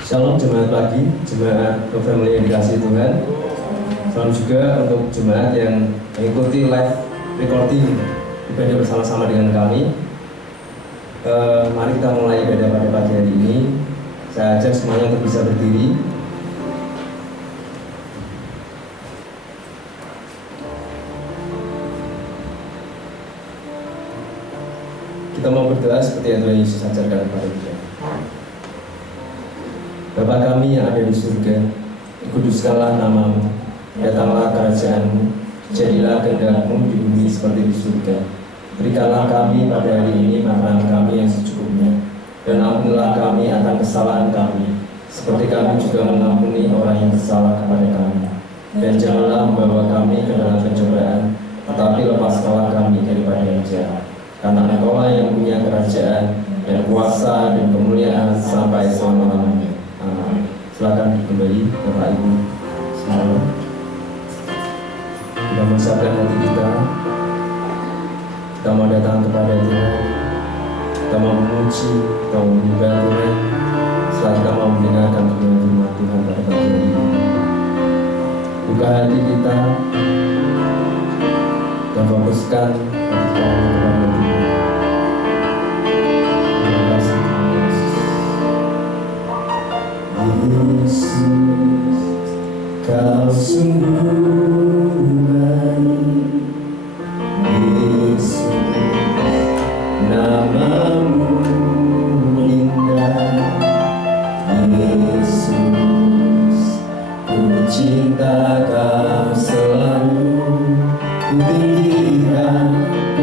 Shalom jemaat pagi, jemaat family yang dikasihi Tuhan. Salam juga untuk jemaat yang mengikuti live recording ibadah bersama-sama dengan kami. Mari kita mulai ibadah pada pagi hari ini. Saya ajak semuanya untuk bisa berdiri. Kita mau berdoa seperti yang Tuhan Yesus ajarkan kepada kita. Bapa kami yang ada di surga, dikuduskanlah namamu, datanglah kerajaan-mu, jadilah kehendak-mu di bumi seperti di surga. Berikanlah kami pada hari ini makanan kami yang secukupnya, dan ampunilah kami akan kesalahan kami, seperti kami juga mengampuni orang yang bersalah kepada kami. Dan janganlah membawa kami ke dalam pencobaan, tetapi lepaskanlah kami daripada yang jahat. Karena Engkau yang punya kerajaan dan kuasa dan kemuliaan sampai selama-lamanya. Amin. Silakan kembali Bapak Ibu semua. Kita menyiapkan hati kita. Kita mau datang kepada Tuhan. Kita mau memuji, kita mau menyembah Tuhan. Setelah kita mau mendengarkan firman Tuhan pada pagi hari ini. Buka hati kita dan fokuskan hati kita kepada Tuhan. Yesus, Kau sungguh baik. Yesus, namamu indah. Yesus, ku cinta Kau selalu. Ku tinggikan, ku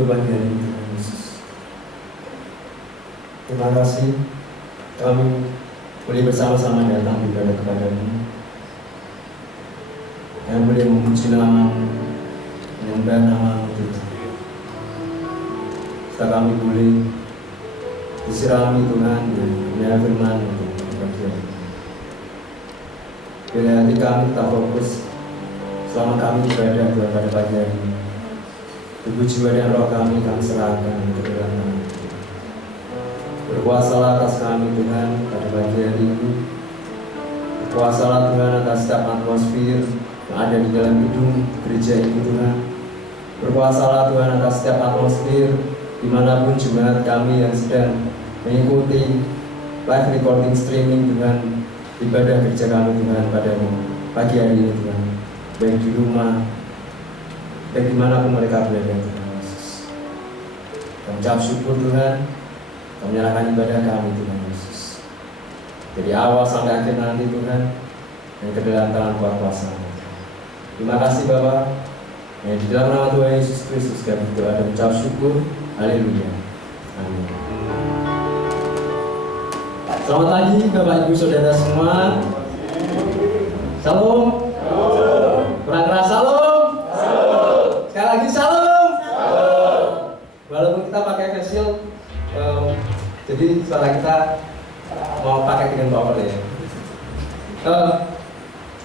syukur bagi hari ini Tuhan Yesus. Terima kasih kami boleh bersama-sama datang beribadah kepada-Mu, yang boleh memuji nama-Mu, menyembah nama-Mu Tuhan. Serta kami boleh disirami Tuhan dengan firman-Mu Tuhan. Bila hati kami tetap fokus selama kami beribadah Tuhan pada pagi hari ini. Tubuh jiwa dan roh kami serahkan ke dalam nama. Berkuasalah atas kami Tuhan pada pagi hari ini. Berkuasalah Tuhan atas setiap atmosfer yang ada di dalam gedung gereja ini Tuhan. Berkuasalah Tuhan atas setiap atmosfer dimanapun jemaat kami yang sedang mengikuti live recording streaming Tuhan, ibadah gereja kami Tuhan pada pagi hari ini Tuhan, baik di rumah, baik dimanapun mereka berada Tuhan Yesus. Kami ucap syukur Tuhan, kami menyerahkan ibadah kami Tuhan Yesus, dari awal sampai akhir nanti Tuhan, yang ke dalam tangan kuasa-Mu. Terima kasih Bapa, yang di dalam nama Tuhan Yesus Kristus kami berdoa dan ucap syukur. Haleluya. Amin. Selamat pagi Bapak Ibu Saudara semua. Salam. Kurang keras salam. Sekali lagi salam. Walaupun kita pakai face shield, jadi suara kita mau pakai dengan power ya.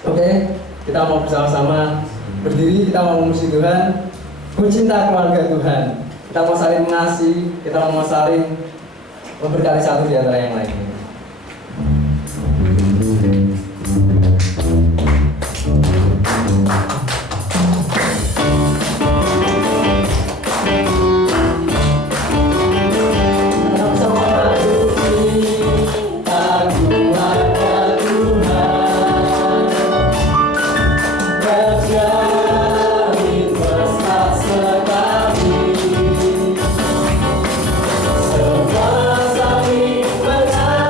Oke, kita mau bersama-sama berdiri, kita mau memuji Tuhan, mencinta keluarga Tuhan. Kita mau saling mengasihi, kita mau saling memberkati satu di antara yang lain. Semua saling mengasihi.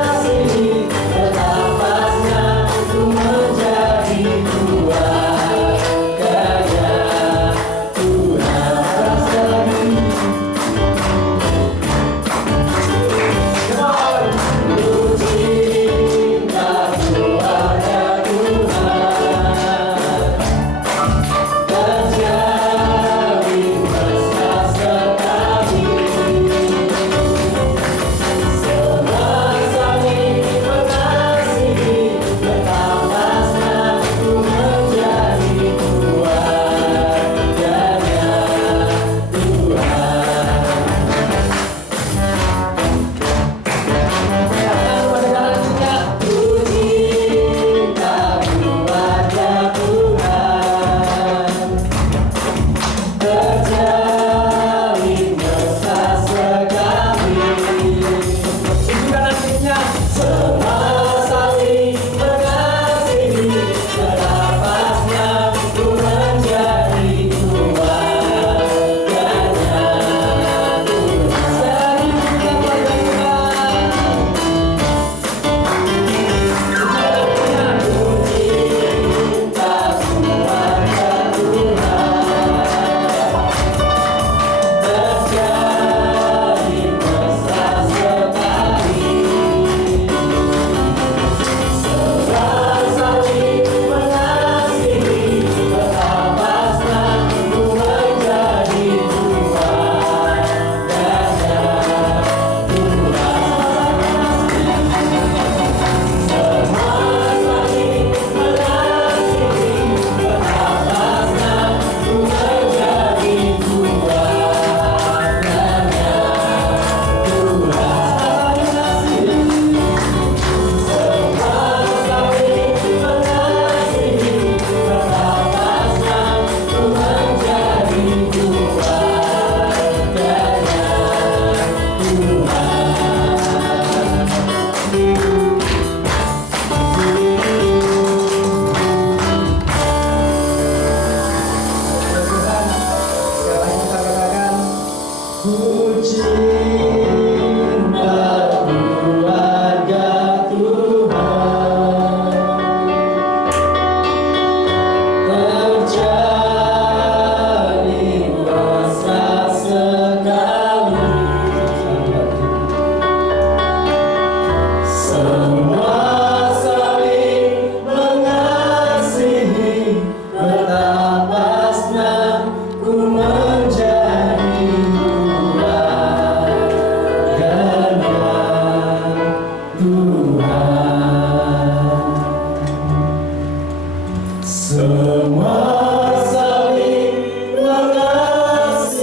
semua saling mengasihi,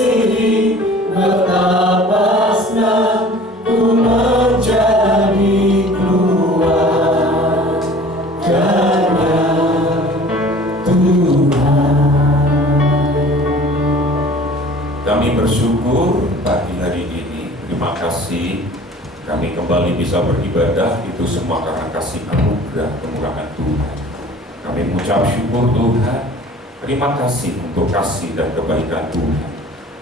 betapa senang ku menjadi keluarganya Tuhan. Kami bersyukur pagi hari ini. Terima kasih kami kembali bisa beribadah. Itu semua karena kasih anugerah kemurahan Tuhan. Kami mengucap syukur Tuhan. Terima kasih untuk kasih dan kebaikan Tuhan.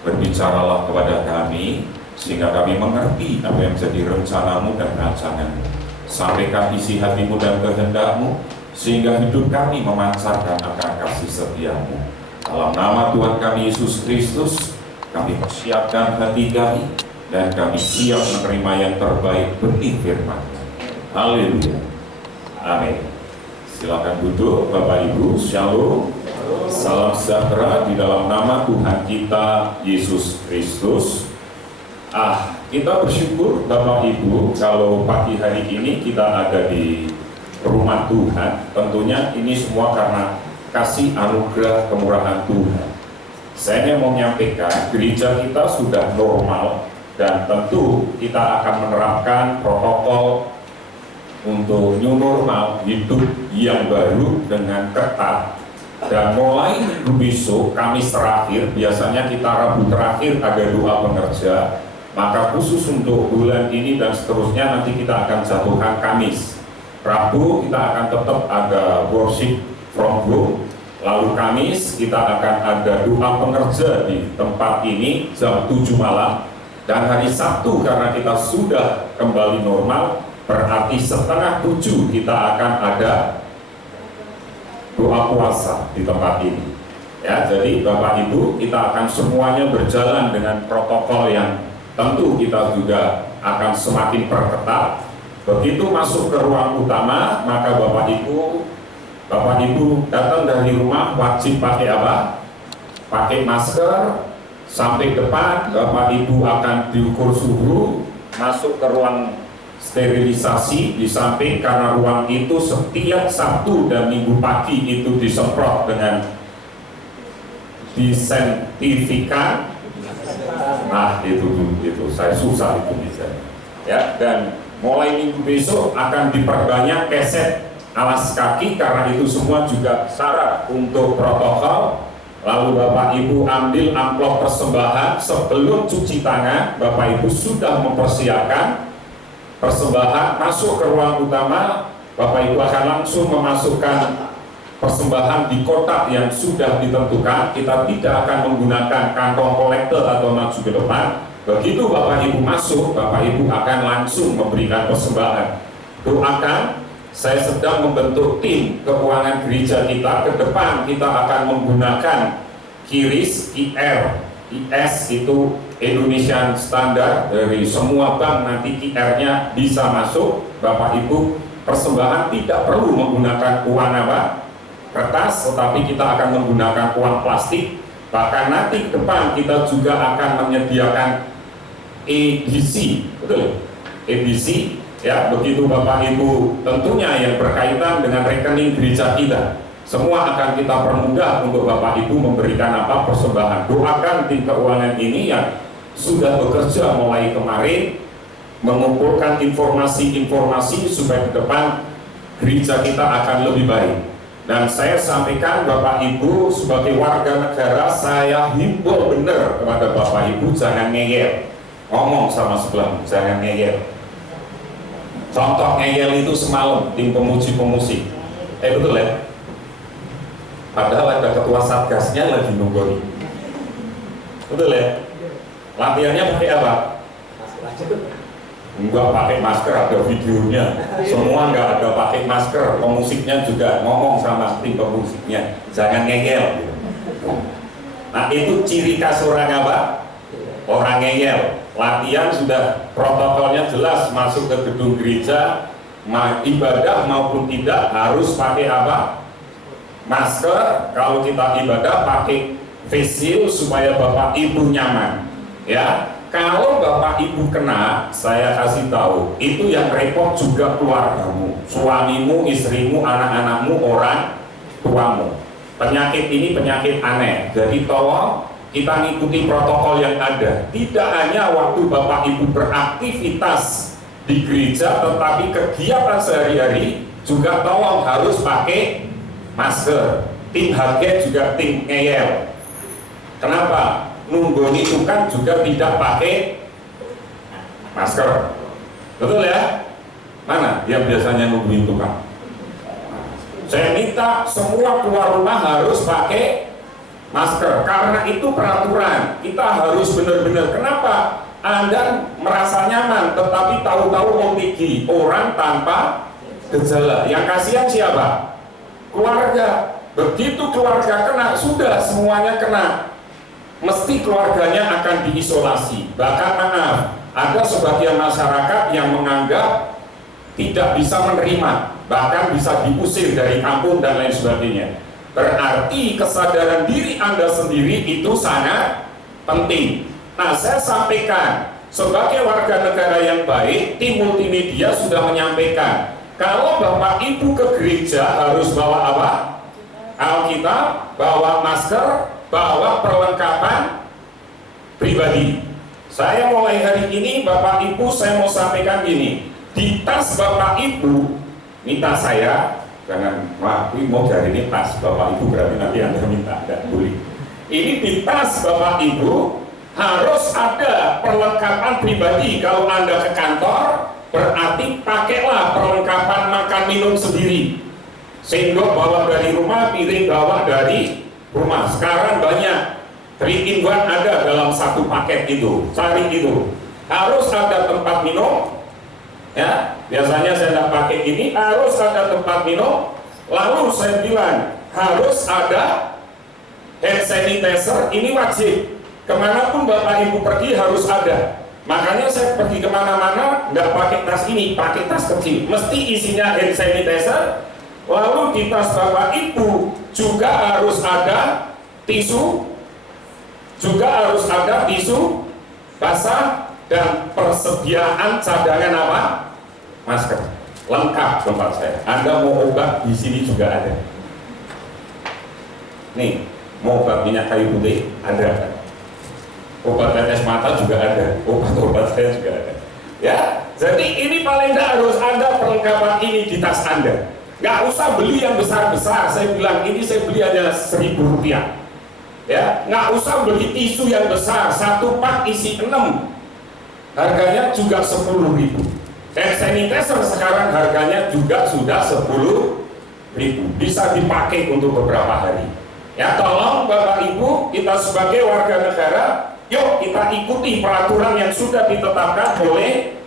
Berbicaralah kepada kami sehingga kami mengerti apa yang menjadi rencanamu dan rancanganmu. Sampaikan isi hatimu dan kehendakmu sehingga hidup kami memancarkan akan kasih setiamu. Dalam nama Tuhan kami Yesus Kristus, kami persiapkan hati kami dan kami siap menerima yang terbaik benih firman. Haleluya. Amin. Silakan duduk Bapak Ibu. Shalom. Salam sejahtera di dalam nama Tuhan kita Yesus Kristus. Kita bersyukur Bapak Ibu kalau pagi hari ini kita ada di rumah Tuhan. Tentunya ini semua karena kasih anugerah kemurahan Tuhan. Saya mau menyampaikan gereja kita sudah normal dan tentu kita akan menerapkan protokol untuk new normal, hidup yang baru dengan ketat. Dan mulai minggu besok, Kamis terakhir, biasanya kita Rabu terakhir ada doa pengerja. Maka khusus untuk bulan ini dan seterusnya nanti kita akan jatuhkan Kamis. Rabu kita akan tetap ada worship from home. Lalu Kamis kita akan ada doa pengerja di tempat ini jam 7 malam. Dan hari Sabtu karena kita sudah kembali normal, berarti setengah 7 kita akan ada doa puasa di tempat ini. Ya, jadi Bapak Ibu, kita akan semuanya berjalan dengan protokol yang tentu kita juga akan semakin perketat. Begitu masuk ke ruang utama, maka Bapak Ibu datang dari rumah wajib pakai apa? Pakai masker. Sampai depan, Bapak Ibu akan diukur suhu, masuk ke ruang sterilisasi di samping, karena ruang itu setiap Sabtu dan Minggu pagi itu disemprot dengan disinfektan. Nah itu saya susah itu bisa. Ya, dan mulai minggu besok akan diperbanyak keset alas kaki karena itu semua juga syarat untuk protokol. Lalu Bapak Ibu ambil amplop persembahan sebelum cuci tangan. Bapak Ibu sudah mempersiapkan persembahan, masuk ke ruang utama. Bapak Ibu akan langsung memasukkan persembahan di kotak yang sudah ditentukan. Kita tidak akan menggunakan kantong kolektor atau maju ke depan. Begitu Bapak Ibu masuk, Bapak Ibu akan langsung memberikan persembahan. Doakan. Saya sedang membentuk tim keuangan gereja kita. Ke depan kita akan menggunakan QRIS, IS itu Indonesian Standard dari semua bank, nanti QR-nya bisa masuk. Bapak Ibu, persembahan tidak perlu menggunakan uang kertas, tetapi kita akan menggunakan uang plastik. Bahkan nanti ke depan kita juga akan menyediakan EDC, betul? EDC. Ya, begitu Bapak Ibu, tentunya yang berkaitan dengan rekening gereja kita, semua akan kita permudah untuk Bapak Ibu memberikan persembahan. Doakan tim keuangan ini yang sudah bekerja mulai kemarin, mengumpulkan informasi-informasi supaya ke depan gereja kita akan lebih baik. Dan saya sampaikan Bapak Ibu sebagai warga negara, saya himbau benar kepada Bapak Ibu, jangan ngeyel. Ngomong sama sebelahmu, jangan ngeyel. Contoh ngeyel itu semalam tim pemuji-pemusik. Betul ya? Padahal ada ketua satgasnya lagi nunggu. Betul ya? Latihannya pakai apa? Enggak pakai masker, ada videonya. Semua enggak ada pakai masker. Pemusiknya juga ngomong sama tim pemusiknya, jangan ngeyel. Nah itu ciri khas orang apa? Orang ngeyel. Latihan sudah protokolnya jelas, masuk ke gedung gereja, ibadah maupun tidak harus pakai apa? Masker. Kalau kita ibadah pakai face shield supaya Bapak Ibu nyaman. Ya, kalau Bapak Ibu kena, saya kasih tahu, itu yang repot juga keluargamu, suamimu, istrimu, anak-anakmu, orang tuamu. penyakit ini penyakit aneh. Jadi tolong kita ngikuti protokol yang ada. Tidak hanya waktu Bapak Ibu beraktivitas di gereja, tetapi kegiatan sehari-hari juga tolong harus pakai masker. Tim HG juga tim ngeyel. Kenapa? Nunggoni tukang juga tidak pakai masker. Betul ya? Mana yang biasanya nungguin tukang? Saya minta semua keluar rumah harus pakai masker, karena itu peraturan. Kita harus benar-benar. Kenapa? Anda merasa nyaman, tetapi tahu-tahu OTG, orang tanpa gejala. Yang kasihan siapa? Keluarga. Begitu keluarga kena, sudah semuanya kena. Mesti keluarganya akan diisolasi. Bahkan maaf, ada sebagian masyarakat yang menganggap tidak bisa menerima, bahkan bisa diusir dari kampung dan lain sebagainya. Berarti kesadaran diri Anda sendiri itu sangat penting. Nah, saya sampaikan sebagai warga negara yang baik, tim multimedia sudah menyampaikan kalau Bapak Ibu ke gereja harus bawa apa? Alkitab, bawa masker, bawa perlengkapan pribadi. Saya mulai hari ini Bapak Ibu saya mau sampaikan gini, di tas Bapak Ibu, ini tas saya, jangan, wah ini mau cari ini tas Bapak Ibu, berarti nanti Anda minta, tidak boleh. Ini di tas Bapak Ibu harus ada perlengkapan pribadi. Kalau Anda ke kantor, berarti pakailah perlengkapan makan minum sendiri. Sendok bawa dari rumah, piring bawa dari rumah. Sekarang banyak 3-in-1 ada dalam satu paket itu, cari itu. Harus ada tempat minum, ya. Biasanya saya tidak pakai ini, harus ada tempat minum. Lalu saya bilang harus ada hand sanitizer, ini wajib. Kemanapun Bapak Ibu pergi harus ada. Makanya saya pergi kemana-mana nggak pakai tas ini, pakai tas kecil. Mesti isinya hand sanitizer. Lalu di tas Bapak Ibu juga harus ada tisu, basah, dan persediaan cadangan apa? Masker. Lengkap tempat saya. Anda mau obat di sini juga ada. Nih, mau obat minyak kayu putih ada. Obat tetes mata juga ada. Obat-obat saya juga ada. Ya, jadi ini paling tidak harus ada perlengkapan ini di tas Anda. Nggak usah beli yang besar-besar. Saya bilang ini saya beli hanya Rp1.000. Ya, nggak usah beli tisu yang besar. Satu pak isi 6. Harganya juga Rp10.000. Hand sanitizer sekarang harganya juga sudah Rp10.000. Bisa dipakai untuk beberapa hari. Ya, tolong Bapak Ibu, kita sebagai warga negara, yuk kita ikuti peraturan yang sudah ditetapkan oleh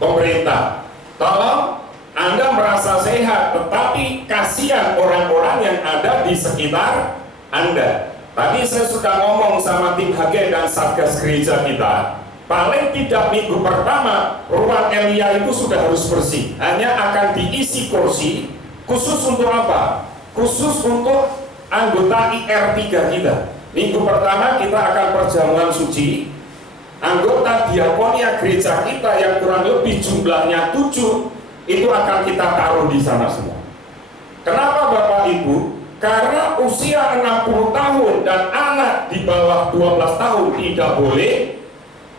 pemerintah. Tolong Anda merasa sehat, tetapi kasihan orang-orang yang ada di sekitar Anda. Tadi saya sudah ngomong sama tim HG dan Satgas Gereja kita, paling tidak minggu pertama ruang Elia itu sudah harus bersih. Hanya akan diisi kursi khusus untuk apa? Khusus untuk anggota IR3 kita. Minggu pertama kita akan perjamuan suci. Anggota diakonia gereja kita yang kurang lebih jumlahnya 7 itu akan kita taruh di sana semua. Kenapa Bapak Ibu? Karena usia 60 tahun dan anak di bawah 12 tahun tidak boleh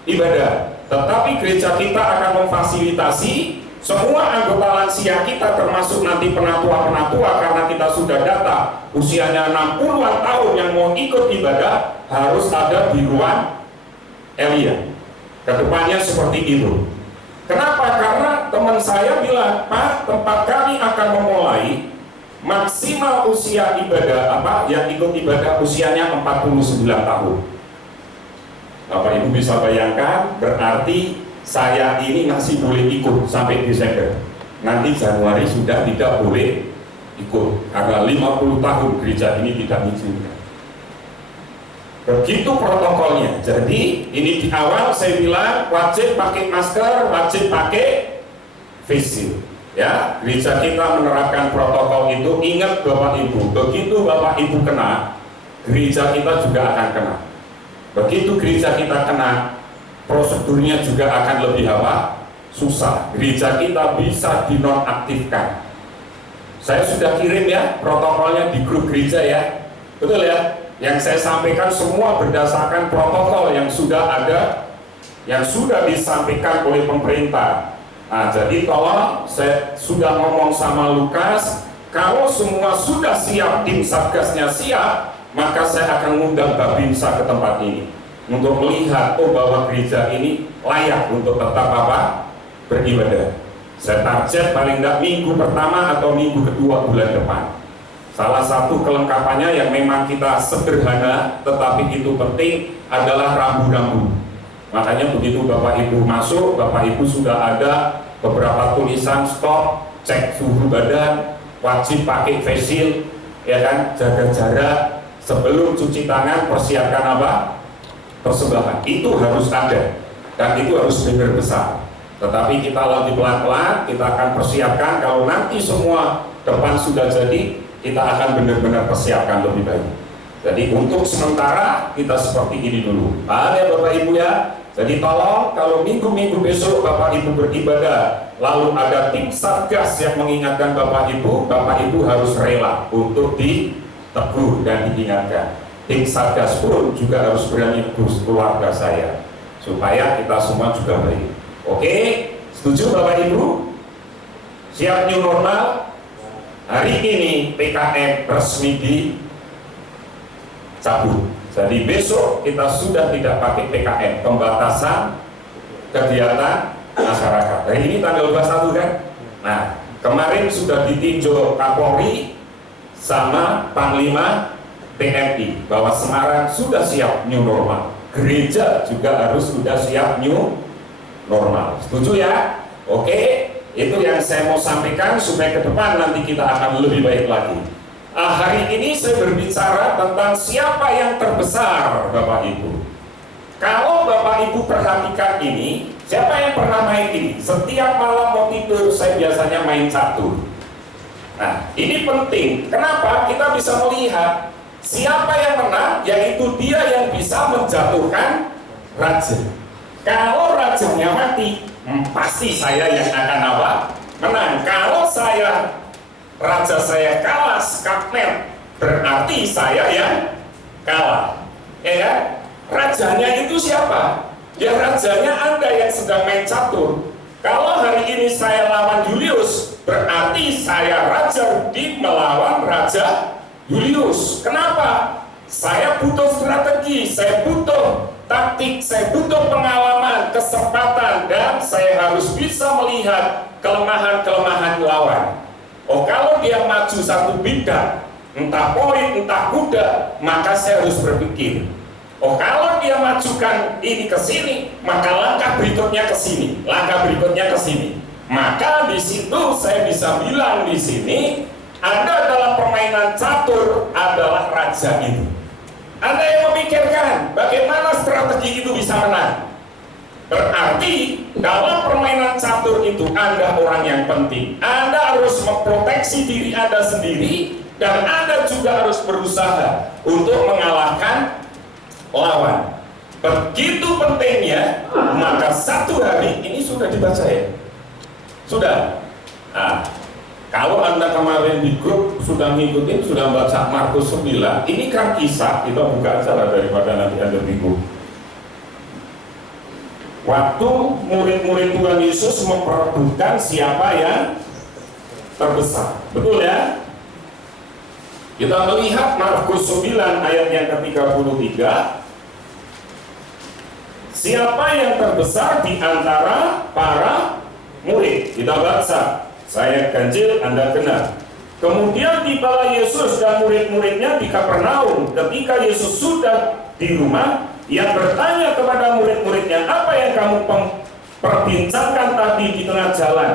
ibadah. Tetapi gereja kita akan memfasilitasi semua anggota lansia kita, termasuk nanti penatua-penatua, karena kita sudah data usianya 60-an tahun yang mau ikut ibadah harus ada di ruang Elia. Kedepannya seperti itu. Kenapa? Karena teman saya bilang, Pak, tempat kami akan memulai maksimal usia ibadah yang ikut ibadah usianya 49 tahun. Bapak Ibu bisa bayangkan, berarti saya ini masih boleh ikut sampai Desember. Nanti Januari sudah tidak boleh ikut karena 50 tahun gereja ini tidak mengizinkan. Begitu protokolnya. Jadi ini di awal saya bilang wajib pakai masker, wajib pakai face shield. Ya, gereja kita menerapkan protokol itu. Ingat Bapak Ibu, begitu Bapak Ibu kena, gereja kita juga akan kena. Begitu gereja kita kena, prosedurnya juga akan lebih susah. Gereja kita bisa dinonaktifkan. Saya sudah kirim ya protokolnya di grup gereja ya. Betul ya? Yang saya sampaikan semua berdasarkan protokol yang sudah ada, yang sudah disampaikan oleh pemerintah. Nah, jadi tolong, saya sudah ngomong sama Lukas, kalau semua sudah siap, tim satgasnya siap, maka saya akan mengundang Babinsa ke tempat ini untuk melihat bahwa gereja ini layak untuk tetap beribadah. Saya target paling tidak minggu pertama atau minggu kedua bulan depan. Salah satu kelengkapannya yang memang kita sederhana tetapi itu penting adalah rambu-rambu. Makanya begitu Bapak Ibu masuk, Bapak Ibu sudah ada beberapa tulisan stop, cek suhu badan, wajib pakai face shield, ya kan, jaga jarak, sebelum cuci tangan persiapkan persembahan. Itu harus ada dan itu harus benar besar. Tetapi kita lagi pelan-pelan, kita akan persiapkan. Kalau nanti semua depan sudah jadi, kita akan benar-benar persiapkan lebih baik. Jadi untuk sementara kita seperti ini dulu. Paham ya Bapak Ibu ya? Jadi tolong kalau minggu-minggu besok Bapak Ibu beribadah, lalu ada tim satgas yang mengingatkan Bapak Ibu harus rela untuk ditegur dan diingatkan. Tim satgas pun juga harus berani tegur keluarga saya, supaya kita semua juga baik. Oke, setuju Bapak Ibu? Siap new normal? Hari ini PKM resmi dicabut. Jadi besok kita sudah tidak pakai PKM, pembatasan kegiatan masyarakat. Hari ini tanggal 21 kan? Nah, kemarin sudah ditinjau Kapolri sama Panglima TNI bahwa Semarang sudah siap new normal. Gereja juga harus sudah siap new normal. Setuju ya? Oke, itu yang saya mau sampaikan supaya ke depan nanti kita akan lebih baik lagi. Hari ini saya berbicara tentang siapa yang terbesar, Bapak Ibu. Kalau Bapak Ibu perhatikan ini, siapa yang pernah main ini? Setiap malam mau tidur saya biasanya main catur. Nah, ini penting. Kenapa? Kita bisa melihat siapa yang menang, yaitu dia yang bisa menjatuhkan raja. Kalau rajanya mati, pasti saya yang akan menang. Kalau raja saya kalah skaknet, berarti saya yang kalah. Ya kan? Rajanya itu siapa? Ya rajanya Anda yang sedang main catur. Kalau hari ini saya lawan Julius, berarti saya raja di melawan Raja Julius. Kenapa? Saya butuh strategi, saya butuh taktik, saya butuh pengalaman, kesempatan, dan saya harus bisa melihat kelemahan-kelemahan lawan. Kalau dia maju satu bidang, entah poin, entah kuda, maka saya harus berpikir. Kalau dia majukan ini ke sini, maka langkah berikutnya ke sini, langkah berikutnya ke sini. Maka di situ saya bisa bilang di sini, Anda dalam permainan catur adalah raja itu. Anda yang memikirkan bagaimana strategi itu bisa menang. Berarti dalam permainan catur itu Anda orang yang penting. Anda harus memproteksi diri Anda sendiri, dan Anda juga harus berusaha untuk mengalahkan lawan. Begitu pentingnya, maka satu hari ini sudah dibaca ya? Sudah? Nah, kalau Anda kemarin di grup sudah ngikutin, sudah baca Markus 9, ini kan kisah, kita buka aja lah daripada nanti Anda bingung. Waktu murid-murid Tuhan Yesus memperebutkan siapa yang terbesar, betul ya? Kita melihat Markus 9 ayat yang ke-33. Siapa yang terbesar di antara para murid? Kita baca, saya ganjil, Anda kenal. Kemudian tibalah Yesus dan murid-muridnya di Kapernaum. Ketika Yesus sudah di rumah, Ia bertanya kepada murid-muridnya, apa yang kamu perbincangkan tadi di tengah jalan?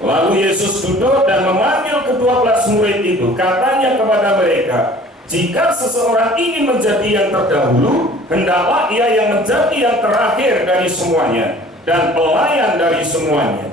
Lalu Yesus duduk dan memanggil ke-12 murid itu. Katanya kepada mereka, jika seseorang ingin menjadi yang terdahulu, hendaklah ia yang menjadi yang terakhir dari semuanya dan pelayan dari semuanya.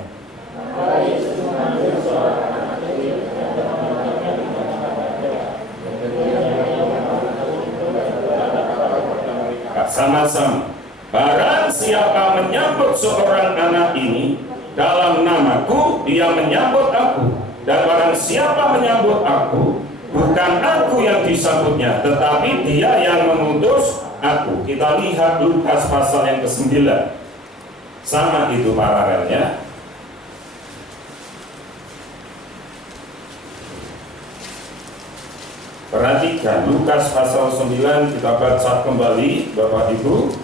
Sama-sama. Barang siapa menyambut seorang anak ini dalam namaku, dia menyambut aku. Dan barang siapa menyambut aku, bukan aku yang disambutnya, tetapi dia yang mengutus aku. Kita lihat Lukas pasal yang ke-9. Sama itu paralelnya. Perhatikan Lukas pasal 9, kita baca kembali Bapak Ibu.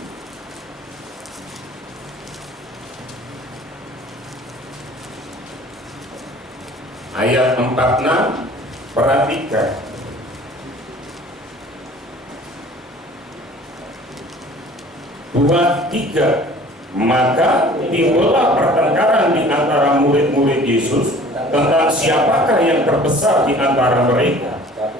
Ayat 46, perhatikan. Buah 3. Maka timbullah pertengkaran di antara murid-murid Yesus tentang siapakah yang terbesar di antara mereka.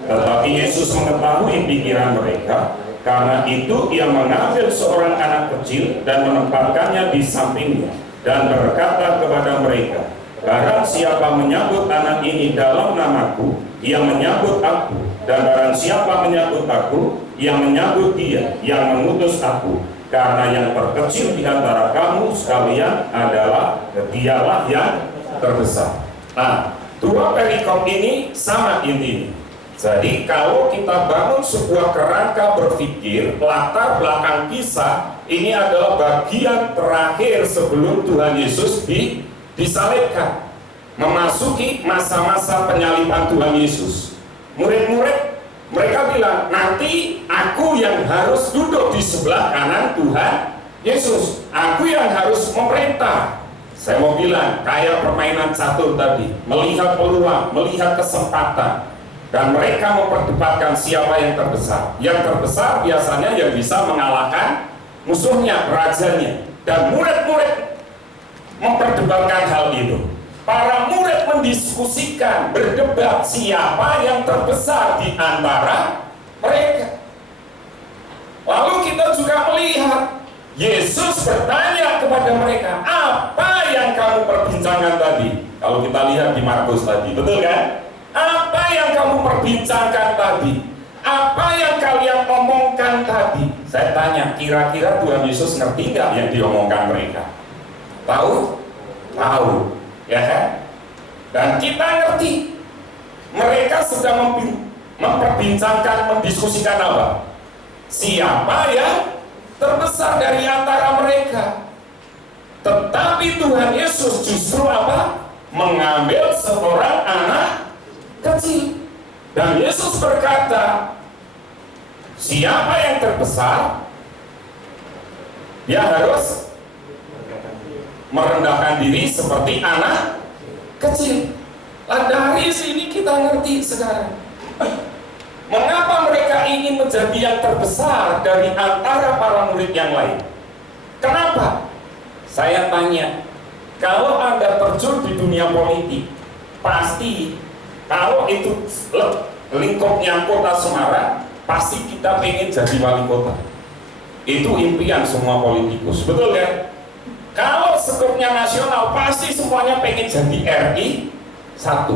Tetapi Yesus mengetahui pikiran mereka, karena itu ia mengambil seorang anak kecil dan menempatkannya di sampingnya dan berkata kepada mereka, barang siapa menyambut anak ini dalam namaku, ia menyambut aku, dan barang siapa menyambut aku, ia menyambut dia yang mengutus aku. Karena yang terkecil di antara kamu sekalian adalah dialah yang terbesar. Nah, dua perikop ini sama intinya. Jadi kalau kita bangun sebuah kerangka berpikir, latar belakang kisah ini adalah bagian terakhir sebelum Tuhan Yesus disalibkan, memasuki masa-masa penyaliban Tuhan Yesus. Murid-murid mereka bilang, nanti aku yang harus duduk di sebelah kanan Tuhan Yesus, aku yang harus memerintah. Saya mau bilang, kayak permainan catur tadi, melihat peluang, melihat kesempatan. Dan mereka memperdebatkan siapa yang terbesar. Yang terbesar biasanya yang bisa mengalahkan musuhnya, rajanya. Dan murid-murid memperdebatkan hal itu. Para murid mendiskusikan, berdebat siapa yang terbesar di antara mereka. Lalu kita juga melihat Yesus bertanya kepada mereka, apa yang kamu perbincangkan tadi? Kalau kita lihat di Markus tadi, betul kan? Apa yang kamu perbincangkan tadi? Apa yang kalian omongkan tadi? Saya tanya, kira-kira Tuhan Yesus ngerti nggak yang diomongkan mereka? Tahu? Tahu, ya kan? Dan kita ngerti. Mereka sedang memperbincangkan, mendiskusikan apa? Siapa yang terbesar dari antara mereka? Tetapi Tuhan Yesus justru apa? Mengambil seorang anak kecil. Dan Yesus berkata, siapa yang terbesar, dia harus merendahkan diri seperti anak kecil. Nah, dari sini kita ngerti sekarang mengapa mereka ingin menjadi yang terbesar dari antara para murid yang lain. Kenapa? Saya tanya, kalau Anda terjun di dunia politik, pasti kalau itu lingkupnya kota Semarang, pasti kita pengen jadi wali kota. Itu impian semua politikus, betul kan? Kalau skopnya nasional, pasti semuanya pengen jadi RI 1.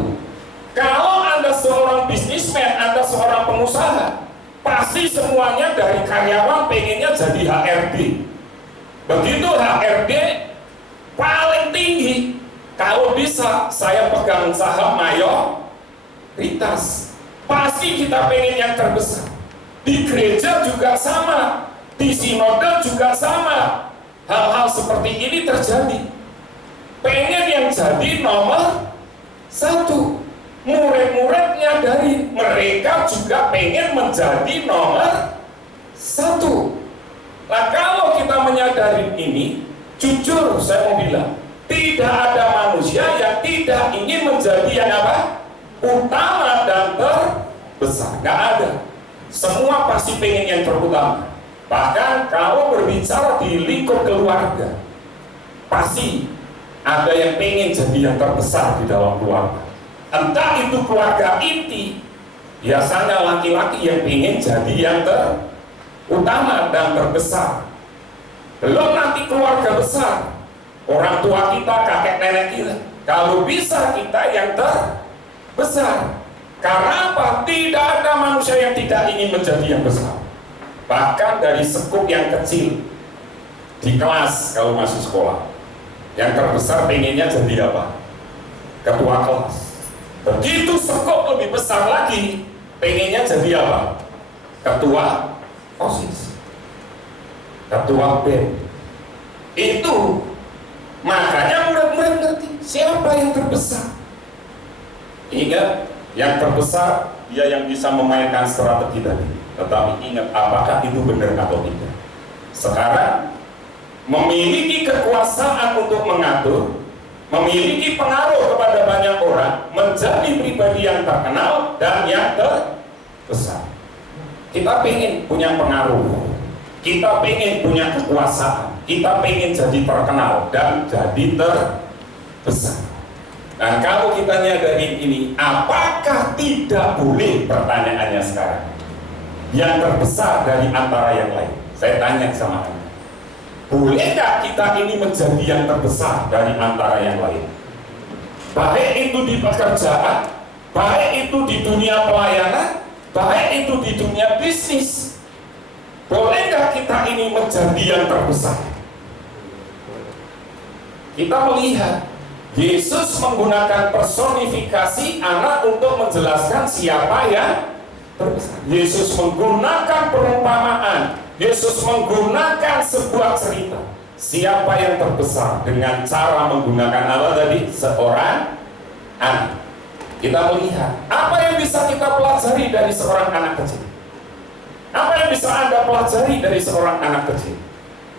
Kalau Anda seorang bisnismen, Anda seorang pengusaha, pasti semuanya dari karyawan pengennya jadi HRD. Begitu HRD paling tinggi, kalau bisa saya pegang saham mayoritas, pasti kita pengen yang terbesar. Di gereja juga sama, di sinode juga sama. Hal-hal seperti ini terjadi. Pengen yang jadi nomor 1. Murid-muridnya dari mereka juga pengen menjadi nomor 1. Nah, kalau kita menyadari ini, jujur saya mau bilang, tidak ada manusia yang tidak ingin menjadi yang apa? Utama dan terbesar. Nggak ada. Semua pasti pengen yang terutama. Bahkan kalau berbicara di lingkup keluarga, pasti ada yang pengen jadi yang terbesar di dalam keluarga. Entah itu keluarga inti, biasanya laki-laki yang pengen jadi yang terutama dan terbesar. Belum nanti keluarga besar, orang tua kita, kakek nenek kita. Kalau bisa kita yang terbesar. Karena apa? Tidak ada manusia yang tidak ingin menjadi yang besar. Bahkan dari skup yang kecil, di kelas kalau masih sekolah. Yang terbesar pengennya jadi apa? Ketua kelas. Begitu skop lebih besar lagi, pengennya jadi apa? Ketua OSIS, ketua BEM. Itu makanya murid-murid ngerti siapa yang terbesar. Ingat, yang terbesar dia yang bisa memainkan strategi tadi. Tetapi ingat, apakah itu benar atau tidak? Sekarang memiliki kekuasaan untuk mengatur, memiliki pengaruh kepada banyak orang, menjadi pribadi yang terkenal dan yang terbesar. Kita pengen punya pengaruh, kita pengen punya kekuasaan, kita pengen jadi terkenal dan jadi terbesar. Dan kalau kita nyadarin ini, apakah tidak boleh, pertanyaannya sekarang, yang terbesar dari antara yang lain? Saya tanya sama Anda, bolehkah kita ini menjadi yang terbesar dari antara yang lain? Baik itu di pekerjaan, baik itu di dunia pelayanan, baik itu di dunia bisnis. Bolehkah kita ini menjadi yang terbesar? Kita melihat Yesus menggunakan personifikasi anak untuk menjelaskan siapa yang terbesar. Yesus menggunakan perumpamaan, Yesus menggunakan sebuah cerita siapa yang terbesar dengan cara menggunakan apa tadi? Seorang anak. Kita melihat apa yang bisa kita pelajari dari seorang anak kecil. Apa yang bisa Anda pelajari dari seorang anak kecil?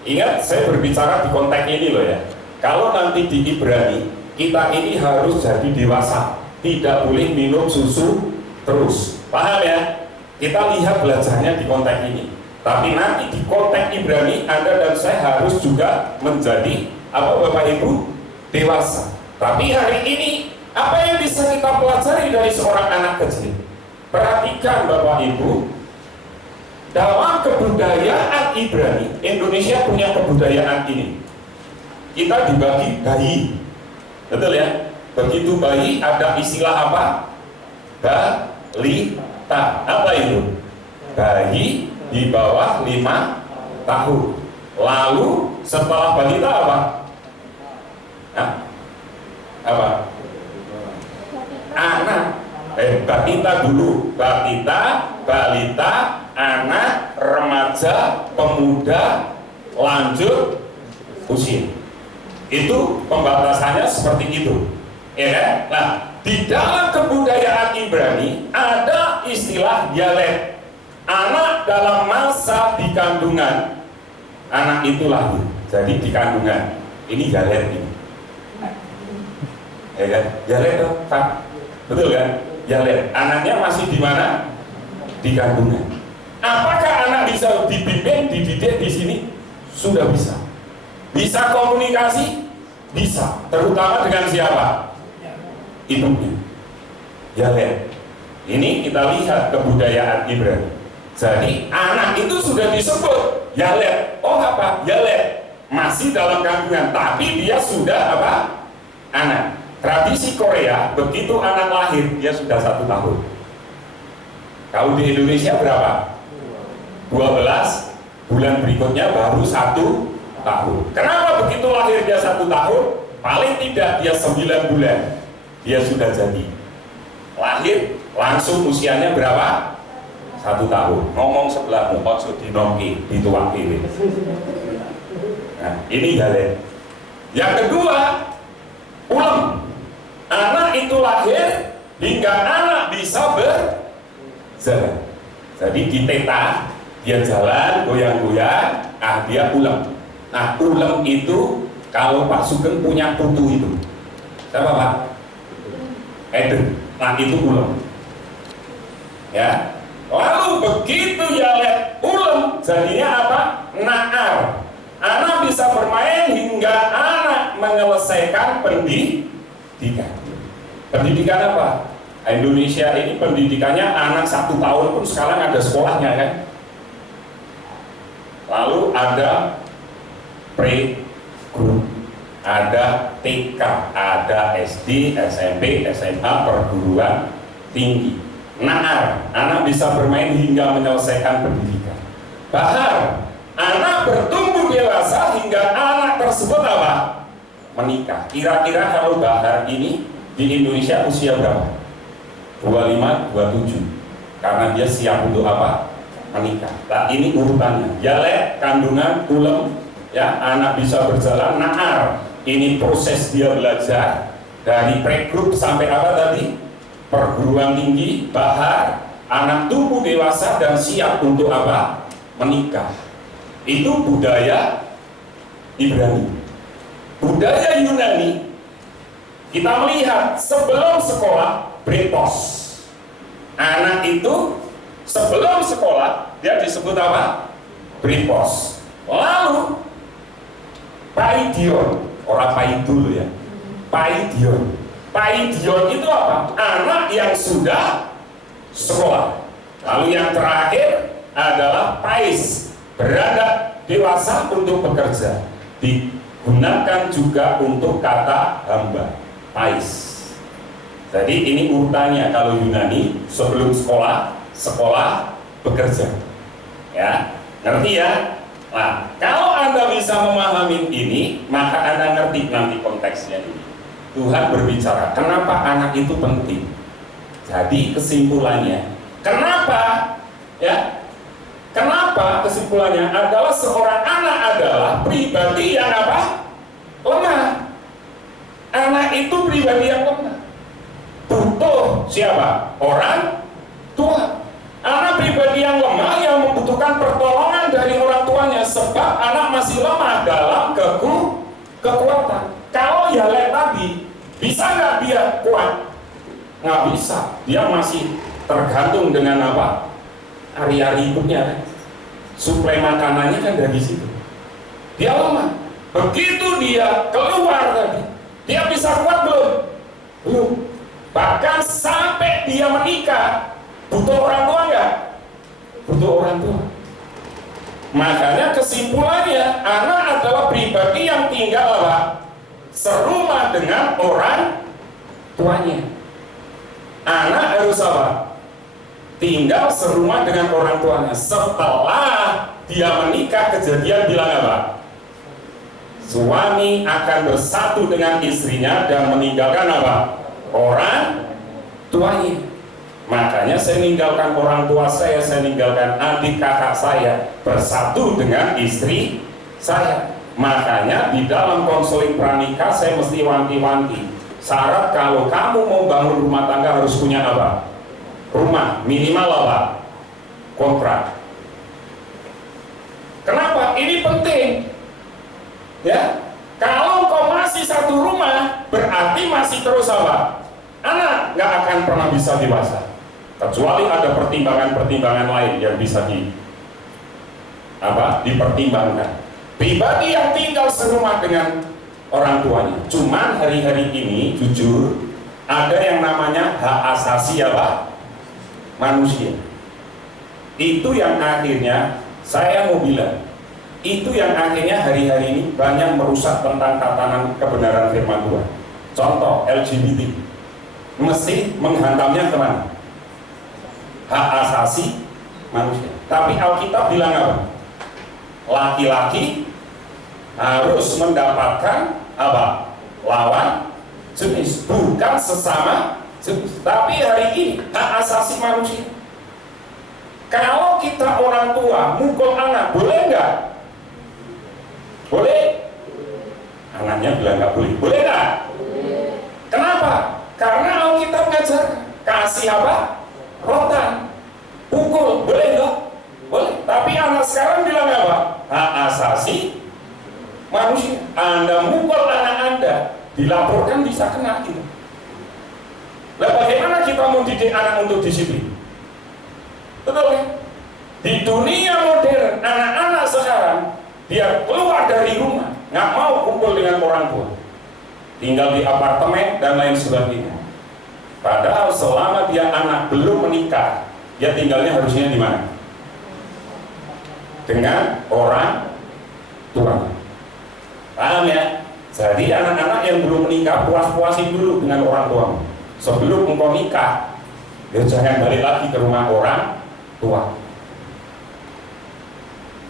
Ingat, saya berbicara di konteks ini loh ya. Kalau nanti di Ibrani, kita ini harus jadi dewasa, tidak boleh minum susu terus. Paham ya? Kita lihat belajarnya di konteks ini. Tapi nanti di konteks Ibrani, Anda dan saya harus juga menjadi apa Bapak Ibu? Dewasa. Tapi hari ini, apa yang bisa kita pelajari dari seorang anak kecil? Perhatikan Bapak Ibu, dalam kebudayaan Ibrani, Indonesia punya kebudayaan ini. Kita dibagi bayi, betul ya? Begitu bayi ada istilah apa? Balita. Apa itu? Bayi di bawah 5 tahun. Lalu setelah balita apa? Hah? Apa? Anak. Balita dulu. Balita, anak, remaja, pemuda, lanjut usia. Itu pembatasannya seperti itu, ya kan? Nah, di dalam kebudayaan Ibrani ada istilah yalet. Anak dalam masa di kandungan, anak itu lahir, jadi di kandungan. Ini yalet ini, ya kan? Yalet tuh, Pak, betul kan? Yalet. Anaknya masih di mana? Di kandungan. Apakah anak bisa dibimbing, dididik di sini? Sudah bisa. Bisa komunikasi? Bisa. Terutama dengan siapa? Ibunya. Yalet. Ini kita lihat kebudayaan Ibrani. Jadi anak itu sudah disebut yalet. Oh apa? Yalet. Masih dalam kandungan, tapi dia sudah apa? Anak. Tradisi Korea, begitu anak lahir, dia sudah 1 tahun. Kalau di Indonesia berapa? 12 bulan berikutnya baru 1 tahun. Kenapa begitu lahir dia 1 tahun? Paling tidak dia 9 bulan dia sudah jadi. Lahir langsung usianya berapa? 1 tahun. Ngomong sebelahmu, ojo dinongki, dituaki. Nah, ini yalet. Yang kedua, ulem. Anak itu lahir hingga anak bisa berjalan. Jadi diteta, dia jalan, goyang-goyang, dia ulem. Nah, ulem itu kalau Pak Sugeng punya putu itu, siapa Pak? Eden. Nah, itu ulem. Ya. Lalu begitu ya lihat ulem, jadinya apa? Naar. Anak bisa bermain hingga anak menyelesaikan pendidikan. Pendidikan apa? Indonesia ini pendidikannya anak 1 tahun pun sekarang ada sekolahnya kan. Lalu ada pre-group, ada TK, ada SD, SMP, SMA, perguruan tinggi. Naar, anak bisa bermain hingga menyelesaikan pendidikan. Bahar, anak bertumbuh tumbuh dewasa hingga anak tersebut apa? Menikah. Kira-kira kalau Bahar ini di Indonesia usia berapa? 25, 27. Karena dia siap untuk apa? Menikah. Nah, ini urutannya. Jalek, kandungan, ulem, ya, anak bisa berjalan, naar. Ini proses dia belajar dari playgroup sampai apa tadi? Perguruan tinggi, Bahar, anak tumbuh dewasa dan siap untuk apa? Menikah. Itu budaya Ibrani. Budaya Yunani, kita melihat sebelum sekolah brepos. Anak itu sebelum sekolah dia disebut apa? Brepos. Lalu paidion, orang paidul ya. Paidion. Paidion itu apa? Anak yang sudah sekolah. Lalu yang terakhir adalah pais, berandak dewasa untuk bekerja. Digunakan juga untuk kata hamba, pais. Jadi ini urutannya kalau Yunani, sebelum sekolah, sekolah, bekerja. Ya, ngerti ya? Nah, kalau Anda bisa memahami ini, maka Anda ngerti nanti konteksnya ini. Tuhan berbicara, kenapa anak itu penting? Jadi kesimpulannya, kenapa? Ya, kenapa kesimpulannya adalah seorang anak adalah pribadi yang apa? Lemah. Anak itu pribadi yang lemah. Butuh siapa? Orang tua. Anak pribadi yang lemah yang membutuhkan pertolongan dari orang tuanya sebab anak masih lemah dalam kekuatan. Kalau Yalek tadi, bisa nggak dia kuat? Nggak bisa. Dia masih tergantung dengan apa? Hari-hari hidupnya. Suplai makanannya kan dari situ. Dia lemah. Begitu dia keluar tadi, dia bisa kuat belum? Belum. Bahkan sampai dia menikah, butuh orang tua nggak? Butuh orang tua. Makanya kesimpulannya, anak adalah pribadi yang tinggal apa? Serumah dengan orang tuanya. Anak harus apa? Tinggal serumah dengan orang tuanya. Setelah dia menikah, kejadian bilang apa? Suami akan bersatu dengan istrinya dan meninggalkan apa? Orang tuanya. Makanya saya meninggalkan orang tua saya meninggalkan adik kakak saya, bersatu dengan istri saya. Makanya di dalam konseling pranikah saya mesti wanti-wanti. Syarat kalau kamu mau bangun rumah tangga harus punya apa? Rumah, minimal apa? Kontrak. Kenapa? Ini penting. Ya, kalau kau masih satu rumah, berarti masih terus apa? Anak nggak akan pernah bisa dewasa. Kecuali ada pertimbangan-pertimbangan lain yang bisa dipertimbangkan. Pribadi yang tinggal serumah dengan orang tuanya. Cuman hari-hari ini jujur ada yang namanya hak asasi apa? Manusia. Itu yang akhirnya saya mau bilang, itu yang akhirnya hari-hari ini banyak merusak tentang tatanan kebenaran firman Tuhan. Contoh LGBT mesti menghantamnya kemana? Hak asasi manusia. Tapi Alkitab bilang apa? Laki-laki harus mendapatkan apa? Lawan jenis, bukan sesama jenis. Tapi hari ini hak asasi manusia. Kalau kita orang tua mukul anak, boleh nggak? Boleh? Anaknya bilang nggak boleh. Boleh nggak? Kenapa? Karena Alkitab ngajar kasih apa? Rotan, pukul, boleh nggak? Boleh. Tapi anak sekarang bilang apa? Hak asasi manusia. Anda mukul anak Anda, dilaporkan bisa kena gitu. Nah, bagaimana kita mau didik anak untuk disiplin? Betul ya? Di dunia modern, anak-anak sekarang dia keluar dari rumah, nggak mau kumpul dengan orang tua, tinggal di apartemen dan lain sebagainya. Padahal selama dia anak belum menikah, dia tinggalnya harusnya di mana? Dengan orang tua. Paham ya? Jadi anak-anak yang belum menikah, puas-puasin dulu dengan orang tua. Sebelum engkau nikah, ya jangan balik lagi ke rumah orang tua.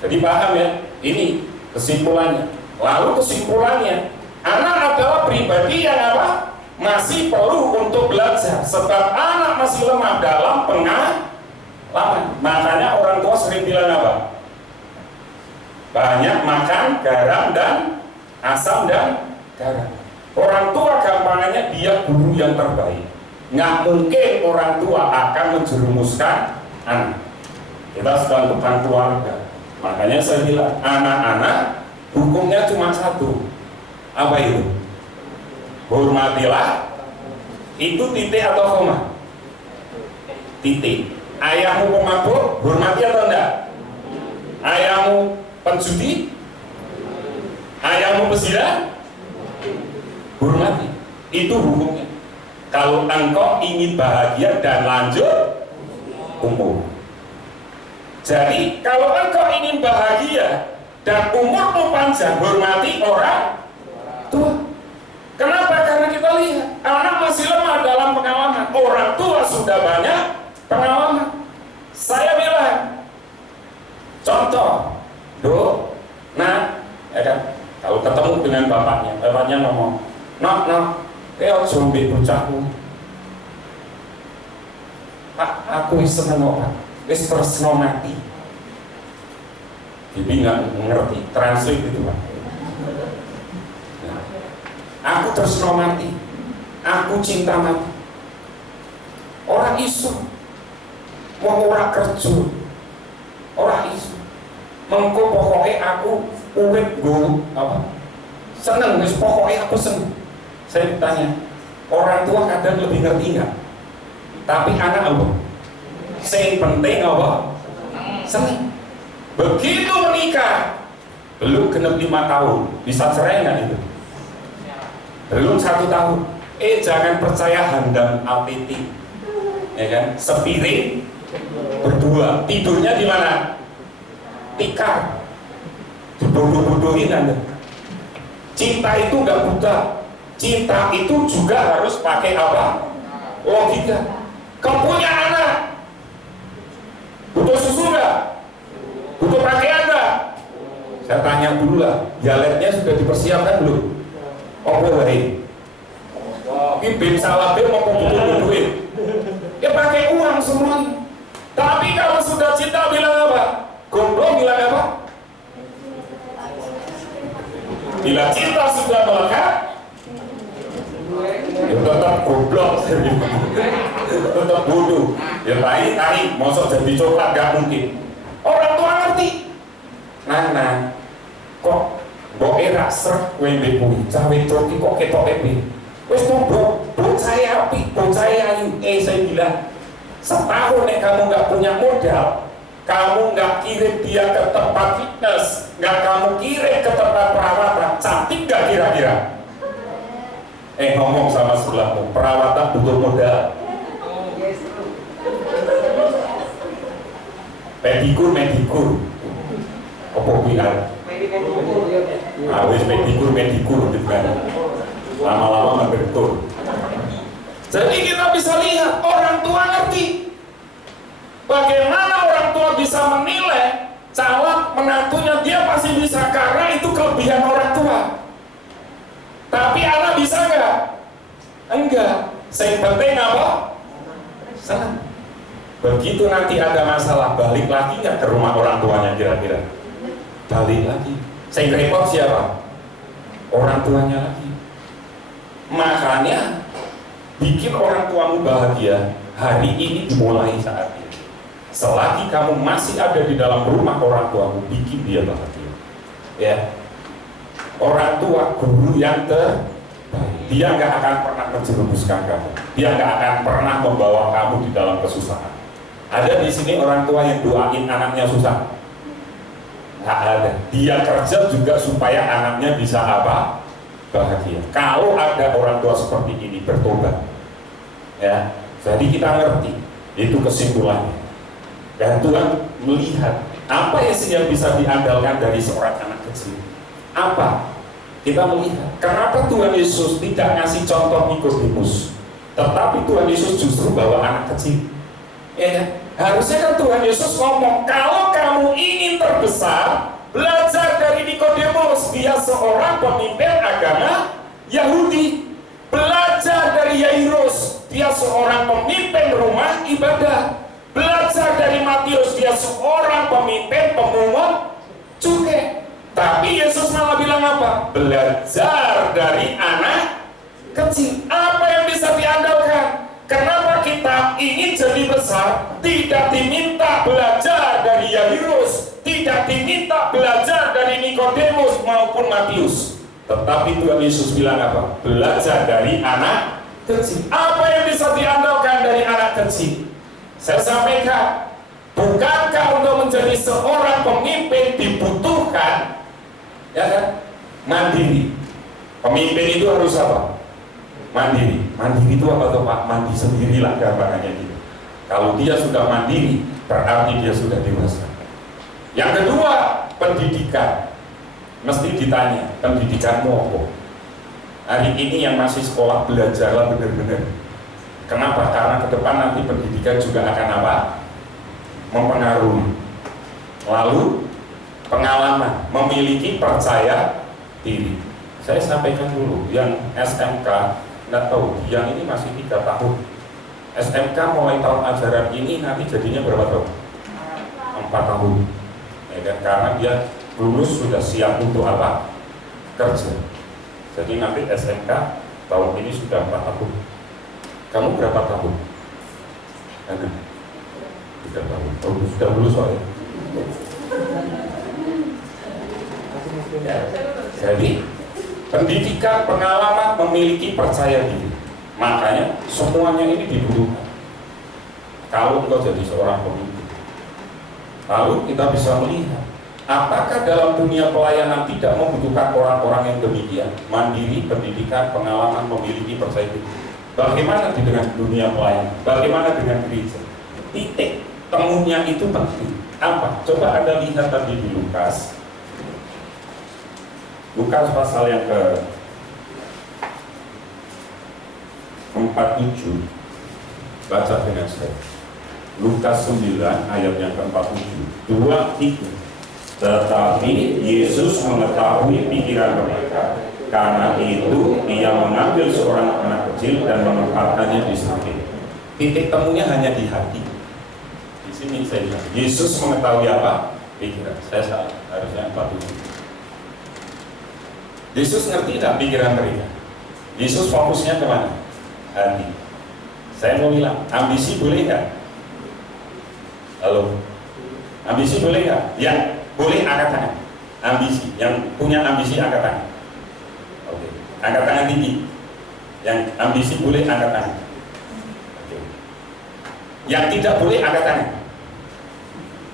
Jadi paham ya? Ini Kesimpulannya, lalu kesimpulannya, anak adalah pribadi yang apa? Masih perlu untuk belajar, sebab anak masih lemah dalam pengalaman. Makanya orang tua sering bilang apa? Banyak makan garam dan asam dan garam. Orang tua gampangannya dia guru yang terbaik. Nggak mungkin orang tua akan menjerumuskan anak. Kita sedang tentang keluarga. Makanya saya bilang anak-anak hukumnya cuma satu. Apa itu? Hormatilah. Itu titik atau koma? Titik. Ayahmu pemabuk, hormati atau enggak? Ayahmu penjudi, ayahmu pezina, hormati. Itu hukumnya. Kalau engkau ingin bahagia dan lanjut umur. Jadi kalau engkau ingin bahagia dan umurmu panjang, hormati orang tua. Kenapa? Karena kita lihat anak masih lemah dalam pengalaman. Orang tua sudah banyak pengalaman. Saya bilang contoh, ya kan? Kalau ketemu dengan bapaknya ngomong, nak, zombie bocahku. Pak, aku seneng kok, wis tresno mati. Jadi nggak ngerti, translate itu Pak. Aku tresno mati, aku cinta mati. Orang isu, mau ora kerja, orang isu. Mengko pokoknya aku urip go apa? Seneng, wis pokoknya aku seneng. Saya tanya, orang tua kadang lebih ngerti nggak? Tapi anak apa? Yang penting apa? Seneng. Begitu menikah, belum genap 5 tahun, bisa cerai nggak itu? Belum 1 tahun. Jangan percaya handam APT, ya kan? Sepiring berdua, tidurnya di mana? Tikar, dibodoh-bodohin Anda. Cinta itu nggak buta, cinta itu juga harus pakai apa? Logika. Kau punya anak, butuh susu nggak? Butuh pakaian nggak? Saya tanya dulu lah, dialetnya sudah dipersiapkan belum? Apa baik? Ini bin salabim mau butuh duit, ya pakai uang semuanya. Tapi kalau sudah cinta bilang apa? Goblok bilang apa? Bila cinta sudah melekat, ya tetap goblok, tetap bodoh. Ya tarik, mosok jadi coklat gak mungkin. Orang tua ngerti. Nah, kok mbok era srek kowe mbek kuwi, cawe coki kok ketok epe. Wis goblok, bocah apik, bocah ayu. Saya bilang, setahun nek kamu nggak punya modal, kamu nggak kirim dia ke tempat fitness, nggak kamu kirim ke tempat perawatan, cantik nggak kira-kira? Ngomong sama sebelahmu, perawatan butuh modal. Medikur, apa bilang? Wis medikur gitu kan. Lama-lama membentur. Jadi kita bisa lihat orang tua ngerti bagaimana orang tua bisa menilai calon menantunya, dia pasti bisa karena itu kelebihan orang tua. Tapi anak bisa nggak? Enggak. Yang penting apa? Senang. Begitu nanti ada masalah, balik lagi nggak ke rumah orang tuanya kira-kira? Balik lagi. Yang repot siapa? Orang tuanya lagi. Makanya bikin orang tuamu bahagia hari ini dimulai saat ini. Selagi kamu masih ada di dalam rumah orang tuamu, bikin dia bahagia. Ya, orang tua guru yang terbaik. Dia nggak akan pernah menjerumuskan kamu. Dia nggak akan pernah membawa kamu di dalam kesusahan. Ada di sini orang tua yang doain anaknya susah? Nggak ada. Dia kerja juga supaya anaknya bisa apa? Bahagia. Kalau ada orang tua seperti ini bertobat, ya, jadi kita ngerti itu kesimpulannya. Dan Tuhan melihat apa yang bisa diandalkan dari seorang anak kecil. Apa? Kita melihat kenapa Tuhan Yesus tidak ngasih contoh Nikodemus, tetapi Tuhan Yesus justru bawa anak kecil. Ya, harusnya kan Tuhan Yesus ngomong, kalau kamu ingin terbesar, Belajar dari Nikodemus, dia seorang pemimpin agama Yahudi. Belajar dari Yairus, dia seorang pemimpin rumah ibadah. Belajar dari Matius, dia seorang pemimpin pemungut cukai. Tapi Yesus malah bilang apa? Belajar dari anak kecil. Apa yang bisa diandalkan? Kenapa kita ingin jadi besar? Tidak diminta belajar dari Yairus, tidak diminta belajar dari Nikodemus maupun Matius. Tetapi Tuhan Yesus bilang apa? Belajar dari anak kecil. Apa yang bisa diandalkan dari anak kecil? Saya sampaikan, bukankah untuk menjadi seorang pemimpin dibutuhkan, ya kan, mandiri? Pemimpin itu harus apa? Mandiri. Mandiri itu apa tuh Pak? Mandi sendirilah gambarannya gitu. Kalau dia sudah mandiri, berarti dia sudah dewasa. Yang kedua, pendidikan. Mesti ditanya, pendidikanmu apa? Hari ini yang masih sekolah, belajarlah benar-benar. Kenapa? Karena ke depan nanti pendidikan juga akan apa? Mempengaruhi. Lalu, pengalaman, memiliki percaya diri. Saya sampaikan dulu, yang SMK, nggak tahu, yang ini masih 3 tahun. SMK mulai tahun ajaran ini nanti jadinya berapa tahun? 4 tahun. Ya, dan karena dia lulus sudah siap untuk apa? Kerja. Jadi nanti SMK tahun ini sudah 4 tahun. Kamu berapa tahun? Anak 3 tahun. Oh, sudah lulus soalnya. Jadi pendidikan, pengalaman, memiliki percaya diri. Makanya semuanya ini dibutuhkan. Kalau engkau jadi seorang pemimpin, lalu kita bisa melihat apakah dalam dunia pelayanan tidak membutuhkan orang-orang yang demikian? Mandiri, pendidikan, pengalaman, memiliki percaya diri. Bagaimana dengan dunia pelayanan? Bagaimana dengan gereja? Titik temunya itu penting. Apa? Coba Anda lihat tadi di Lukas. Lukas pasal yang ke 47. Baca dengan saya. Lukas 9 ayat yang ke-47. 2:3. Tetapi Yesus mengetahui pikiran mereka, karena itu Ia mengambil seorang anak kecil dan menempatkannya di samping. Titik temunya hanya di hati. Di sini saya bilang, Yesus mengetahui apa? Pikiran. Saya salah, harusnya 47. Yesus ngerti tak pikiran mereka? Yesus fokusnya kemana? Hati. Saya mau bilang, ambisi boleh nggak? Halo? Ambisi boleh nggak? Yang boleh angkat tangan. Ambisi, yang punya ambisi angkat tangan. Oke, angkat tangan tinggi. Yang ambisi boleh angkat tangan. Oke. Yang tidak boleh angkat tangan.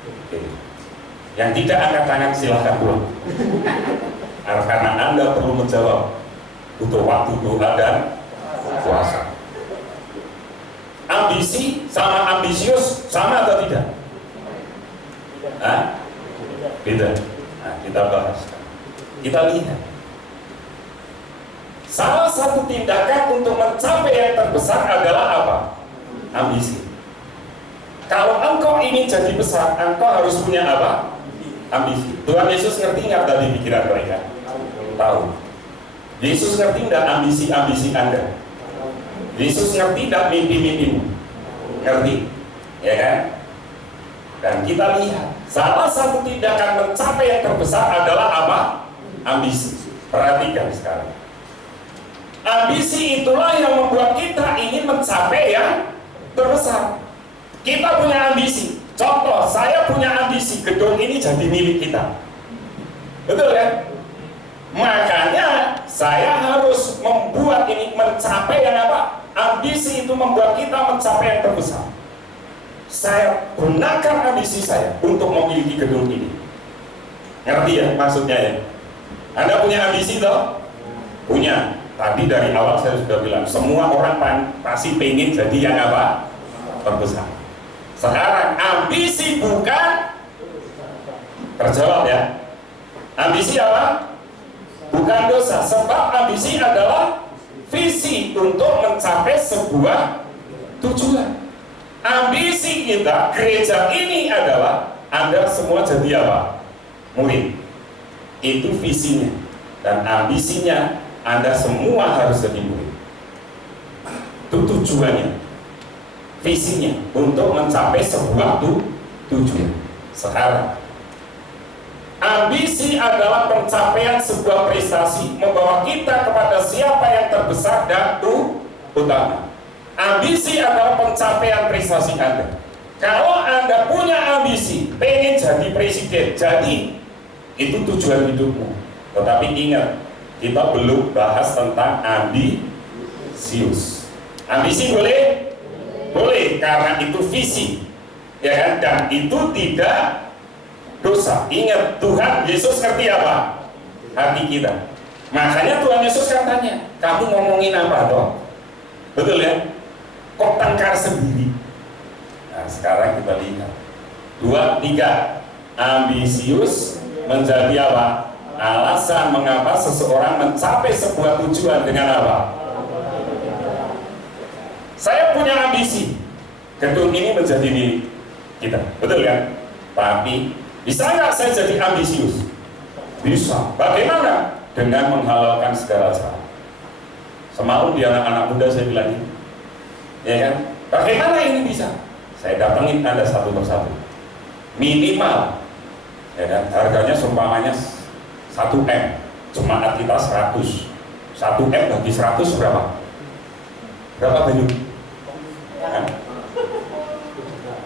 Oke. Yang tidak angkat tangan silahkan pulang. Karena Anda perlu menjawab butuh waktu doa dan puasa. Ambisi sama ambisius sama atau tidak? Hah? Beda. Nah, kita bahas. Kita lihat. Salah satu tindakan untuk mencapai yang terbesar adalah apa? Ambisi. Kalau engkau ingin jadi besar, engkau harus punya apa? Ambisi. Tuhan Yesus ngerti nggak tadi pikiran mereka? Tahu. Yesus ngerti nggak ambisi-ambisi Anda? Yesus ngerti nggak mimpi-mimpimu? Ngerti, ya kan? Dan kita lihat, salah satu tindakan mencapai yang terbesar adalah apa? Ambisi. Perhatikan sekarang. Ambisi itulah yang membuat kita ingin mencapai yang terbesar. Kita punya ambisi. Contoh, saya punya ambisi gedung ini jadi milik kita. Betul kan? Makanya saya harus membuat ini mencapai yang apa? Ambisi itu membuat kita mencapai yang terbesar. Saya gunakan ambisi saya untuk memiliki gedung ini. Ngerti ya maksudnya ya? Anda punya ambisi toh? Punya. Tadi dari awal saya sudah bilang, semua orang pasti pengen jadi yang apa? Terbesar. Sekarang ambisi bukan terjawab ya. Ambisi apa? Bukan dosa, sebab ambisi adalah visi untuk mencapai sebuah tujuan. Ambisi kita, gereja ini adalah Anda semua jadi apa? Murid. Itu visinya. Dan ambisinya, Anda semua harus jadi murid. Itu tujuannya, visinya, untuk mencapai sebuah tujuan. Sekarang, ambisi adalah pencapaian sebuah prestasi, membawa kita kepada siapa yang terbesar dan utama. Ambisi adalah pencapaian prestasi Anda. Kalau Anda punya ambisi, pengen jadi presiden, jadi itu tujuan hidupmu. Tetapi ingat, kita belum bahas tentang ambisius. Ambisi boleh? Boleh, karena itu visi, ya kan? Dan itu tidak dosa. Ingat, Tuhan Yesus ngerti apa? Hati kita. Makanya Tuhan Yesus kan tanya, kamu ngomongin apa toh? Betul ya? Kok tengkar sendiri? Nah, sekarang kita lihat 2, 3. Ambisius menjadi apa? Alasan mengapa seseorang mencapai sebuah tujuan dengan apa? Saya punya ambisi, gedung ini menjadi milik kita, betul kan? Tapi bisa nggak saya jadi ambisius? Bisa. Bagaimana? Dengan menghalalkan segala cara. Semalam di anak-anak muda saya bilang ini, ya kan? Bagaimana ini bisa? Saya datengin Anda satu persatu. Minimal, ya kan? Harganya seumpamanya 1M, jemaat kita 100. 1M bagi 100 berapa? Berapa Bayu?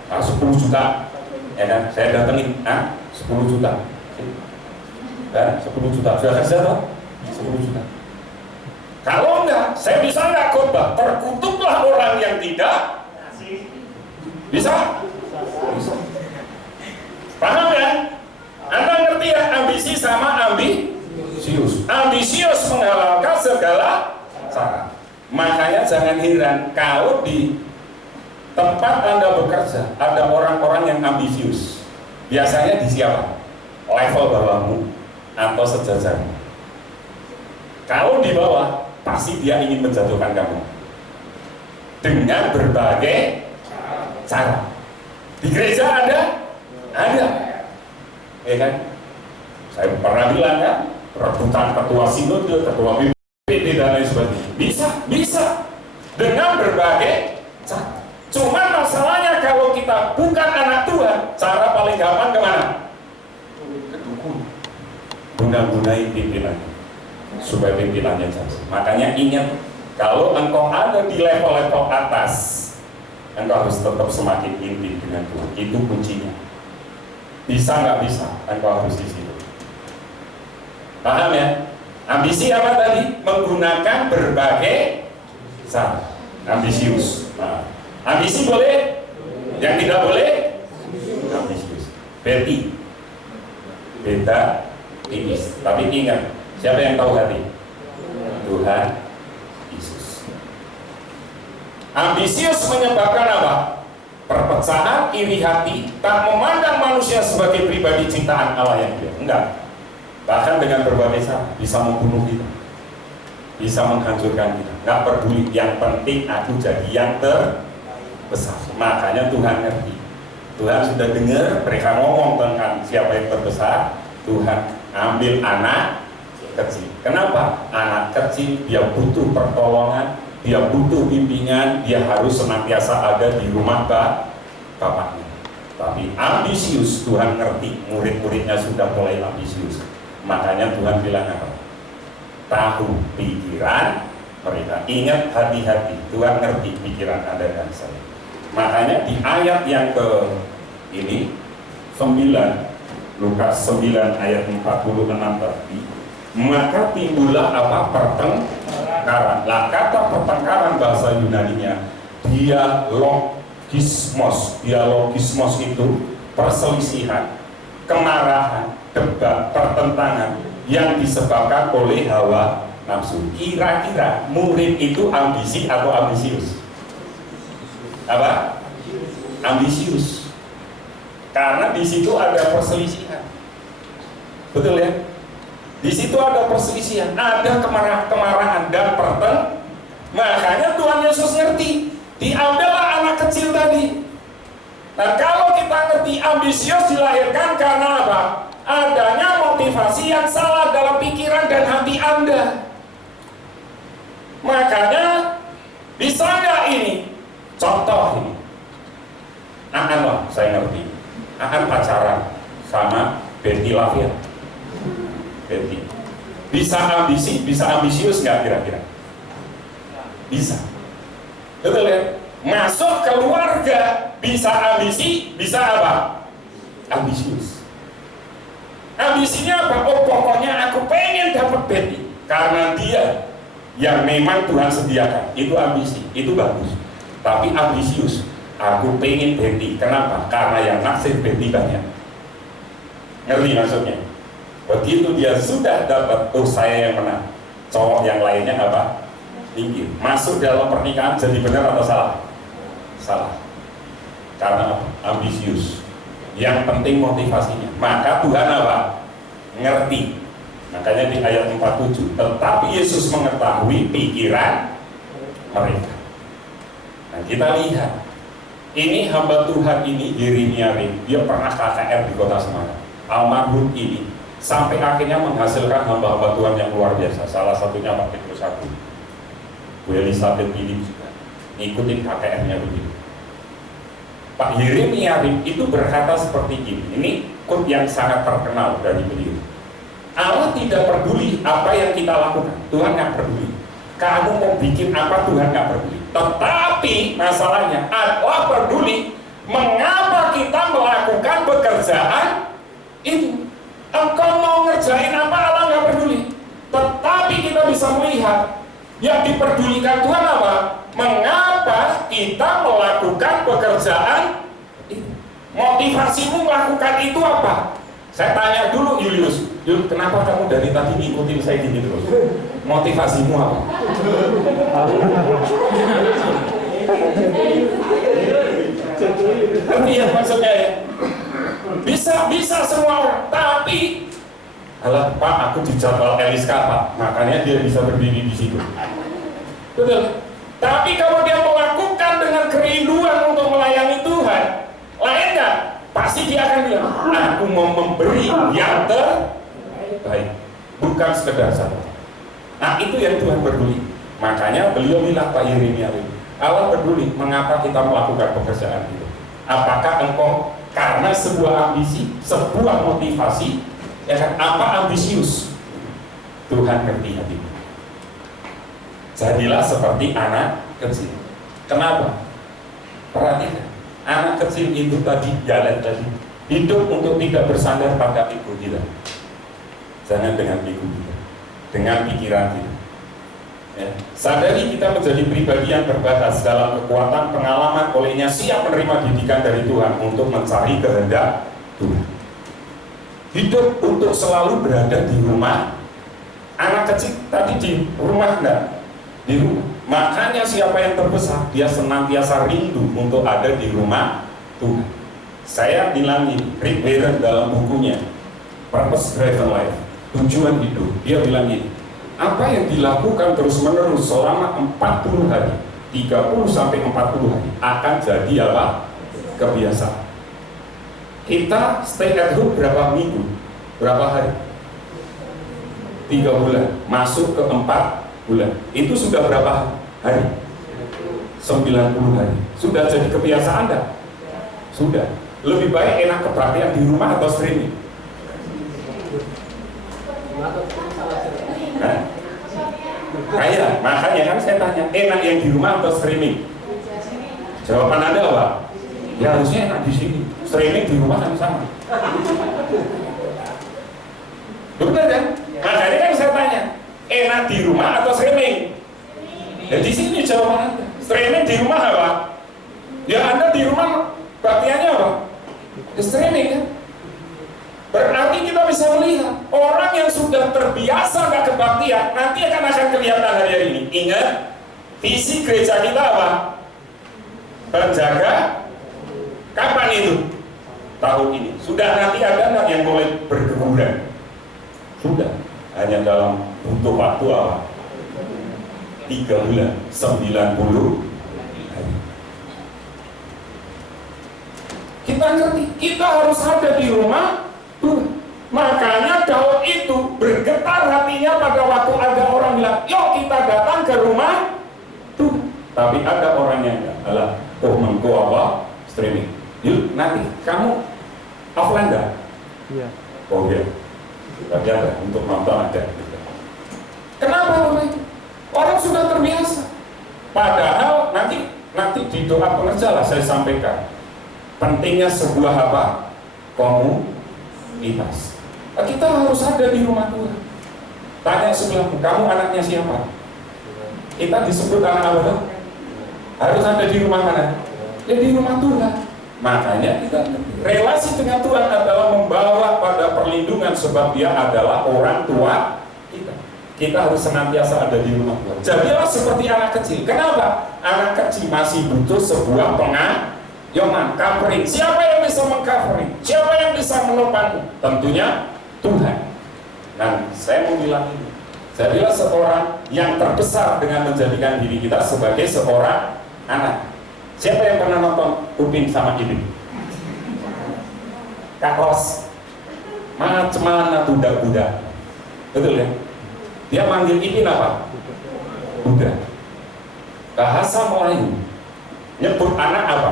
Nah, 10 juta, ya kan? Saya datengin, 10 juta. Dan 10 juta, sudah kasih atau? 10 juta. Kalau enggak, saya bisa enggak khotbah? Terkutuklah orang yang tidak bisa? Bisa. Paham ya? Anda ngerti ya, ambisi sama ambisius. Ambisius menghalalkan segala cara. Makanya jangan heran kalau di tempat Anda bekerja ada orang-orang yang ambisius. Biasanya di siapa? Level bawahmu atau sejajarmu. Kalau di bawah, pasti dia ingin menjatuhkan kamu dengan berbagai cara. Di gereja ada, ya kan? Saya pernah bilang kan, rebutan ketua sinode, ketua BPD dan lain sebagainya. Bisa dengan berbagai cara. Cuman masalahnya kalau kita bukan anak Tuhan, cara paling gampang kemana? Ke dukun. Guna-gunain pimpinan supaya pimpinannya jatuh. Makanya ingat, kalau engkau ada di level-level atas, engkau harus tetap semakin intim dengan Tuhan. Itu kuncinya. Bisa nggak bisa, engkau harus di situ. Paham ya? Ambisi apa tadi? Menggunakan berbagai cara. Ambisius. Nah, ambisi boleh? Yang tidak boleh? Ambisius. Berarti beda tipis. Tapi ingat, siapa yang tahu hati? Tuhan Yesus. Ambisius menyebabkan apa? Perpecahan, iri hati, tak memandang manusia sebagai pribadi ciptaan Allah yang dia. Enggak. Bahkan dengan berbagai cara bisa membunuh kita, bisa menghancurkan kita. Enggak peduli. Yang penting aku jadi yang terbesar. Makanya Tuhan ngerti. Tuhan sudah dengar mereka ngomong tentang siapa yang terbesar. Tuhan ambil anak kecil. Kenapa? Anak kecil dia butuh pertolongan, dia butuh bimbingan, dia harus senantiasa ada di rumah bapaknya. Tapi ambisius, Tuhan ngerti, murid-muridnya sudah mulai ambisius. Makanya Tuhan bilang apa? Tahu pikiran mereka. Ingat, hati-hati, Tuhan ngerti pikiran Anda dan saya. Makanya di ayat yang ke ini 9, Lukas 9 ayat 46 tadi, maka timbullah apa? Pertengkaran. Lah kata pertengkaran bahasa Yunaninya dialogismos. Dialogismos itu perselisihan, kemarahan, debat, pertentangan yang disebabkan oleh hawa nafsu. Kira-kira murid itu ambisi atau ambisius? Apa? Ambisius. Karena di situ ada perselisihan. Betul ya? Di situ ada perselisihan, ada kemarahan dan pertengkaran. Makanya Tuhan Yesus ngerti, diambillah anak kecil tadi. Nah, kalau kita ngerti ambisius dilahirkan karena apa? adanya motivasi yang salah dalam pikiran dan hati Anda. Makanya bisa nggak ini? Contoh ini, Aan lah, saya ngerti. Aan pacaran sama Betty Lavia. Betty. Bisa ambisi, bisa ambisius nggak kira-kira? Bisa. Betul ya? Masuk keluarga, bisa ambisi, bisa apa? Ambisius. Ambisinya apa? Oh, pokoknya aku pengen dapat Betty karena dia yang memang Tuhan sediakan. Itu ambisi, itu bagus. Tapi ambisius, aku pengen Betty. Kenapa? Karena yang naksir Betty banyak. Ngerti maksudnya? Begitu dia sudah dapat, oh saya yang menang, cowok yang lainnya apa? Tinggi. Masuk dalam pernikahan jadi benar atau salah? Salah. Karena ambisius. Yang penting motivasinya. Maka Tuhan apa? Ngerti. Makanya di ayat 47, tetapi Yesus mengetahui pikiran mereka. Nah, kita lihat. Ini hamba Tuhan ini, Yeremia, dia pernah KKR di kota Semarang. Almarhum ini sampai akhirnya menghasilkan hamba-hamba Tuhan yang luar biasa. Salah satunya Pak Petrus Agung, Bu Elizabeth Philip juga ngikutin KKR-nya begitu. Pak Yeremia itu berkata seperti ini. Ini quote yang sangat terkenal dari beliau. Allah tidak peduli apa yang kita lakukan. Tuhan nggak peduli. Kamu mau bikin apa, Tuhan nggak peduli. Tetapi masalahnya Allah peduli. Mengapa kita melakukan pekerjaan itu? Engkau mau ngerjain apa, Allah nggak peduli. Tetapi kita bisa melihat yang diperdulikan Tuhan apa? Mengapa kita melakukan pekerjaan itu? Motivasimu melakukan itu apa? Saya tanya dulu Julius, kenapa kamu dari tadi ngikutin saya gini terus? Motivasimu apa? Ngerti ya maksudnya ya? Bisa semua orang, tapi alah Pak, aku dijadwal Eliska Pak, makanya dia bisa berdiri di situ. Betul. Tapi kalau dia melakukan dengan kerinduan untuk melayani Tuhan, lain nggak? Pasti dia akan bilang, aku mau memberi yang terbaik, bukan sekedar satu. Nah itu yang Tuhan peduli. Makanya beliau bilang Pak Yeremia, Allah peduli mengapa kita melakukan pekerjaan itu. Apakah engkau karena sebuah ambisi, sebuah motivasi, ya kan? Apa ambisius? Tuhan ngerti hatimu. Jadilah seperti anak kecil. Kenapa? Perhatikan, anak kecil itu tadi jalan tadi hidup untuk tidak bersandar pada ego kita. Jangan dengan ego kita, dengan pikiran kita. Ya. Sadari kita menjadi pribadi yang terbatas dalam kekuatan pengalaman, olehnya siap menerima didikan dari Tuhan untuk mencari kehendak Tuhan. Hidup untuk selalu berada di rumah. Anak kecil tadi di rumah enggak? Di rumah. Makanya siapa yang terbesar, dia senantiasa rindu untuk ada di rumah Tuhan. Saya bilang ini, Rick Warren dalam bukunya Purpose Driven Life, tujuan hidup, dia bilang ini, apa yang dilakukan terus-menerus selama 40 hari, 30 sampai 40 hari akan jadi apa? Kebiasaan. Kita stay at home berapa minggu? Berapa hari? 3 bulan, masuk ke 4 bulan. Itu sudah berapa hari? 90 hari. Sudah jadi kebiasaan enggak? Sudah. Lebih baik enak kebaktian di rumah atau streaming? Iya, makanya kan saya tanya, enak yang di rumah atau streaming? Jawaban Anda apa? Ya harusnya enak di sini. Streaming di rumah kan sama. Benar kan? Makanya kan saya tanya, enak di rumah atau streaming? Ya di sini jawaban Anda. Streaming di rumah apa? Ya Anda di rumah baktiannya apa? Streaming kan? Berarti kita bisa melihat orang yang sudah terbiasa nggak kebaktian nanti akan kelihatan hari ini. Ingat, visi gereja kita apa? Penjaga kapan itu? Tahun ini. Sudah nanti ada nggak yang mulai berguguran? Sudah. Hanya dalam butuh waktu apa? 3 bulan, 90 hari. Kita ngerti, kita harus ada di rumah Tuhan. Makanya Daud itu bergetar hatinya pada waktu ada orang bilang, yuk kita datang ke rumah Tuhan. Tapi ada orang yang adalah mengko apa? Streaming. Yuk nanti kamu offline dah? Iya. Oh iya. Tapi ada untuk nonton ada. Kenapa Bapak? Orang sudah terbiasa. Padahal nanti di doa pengerja lah saya sampaikan pentingnya sebuah apa? Komunitas. Kita harus ada di rumah Tuhan. Tanya sebelahmu, kamu anaknya siapa? Kita disebut anak apa? Harus ada di rumah mana? Ya di rumah Tuhan. Makanya kita relasi dengan Tuhan adalah membawa pada perlindungan, sebab Dia adalah orang tua kita. Kita harus senantiasa ada di rumah Tuhan. Jadilah seperti anak kecil. Kenapa? Anak kecil masih butuh sebuah pengayoman, covering. Siapa yang bisa meng-covering? Siapa yang bisa menopangmu? Tentunya Tuhan. Dan saya mau bilang ini, jadilah seorang yang terbesar dengan menjadikan diri kita sebagai seorang anak. Siapa yang pernah nonton Upin sama Ipin? Kak Ros. Macam mana budak-budak? Betul ya? Dia manggil Ipin apa? Budak. Bahasa Melayu nyebut anak apa?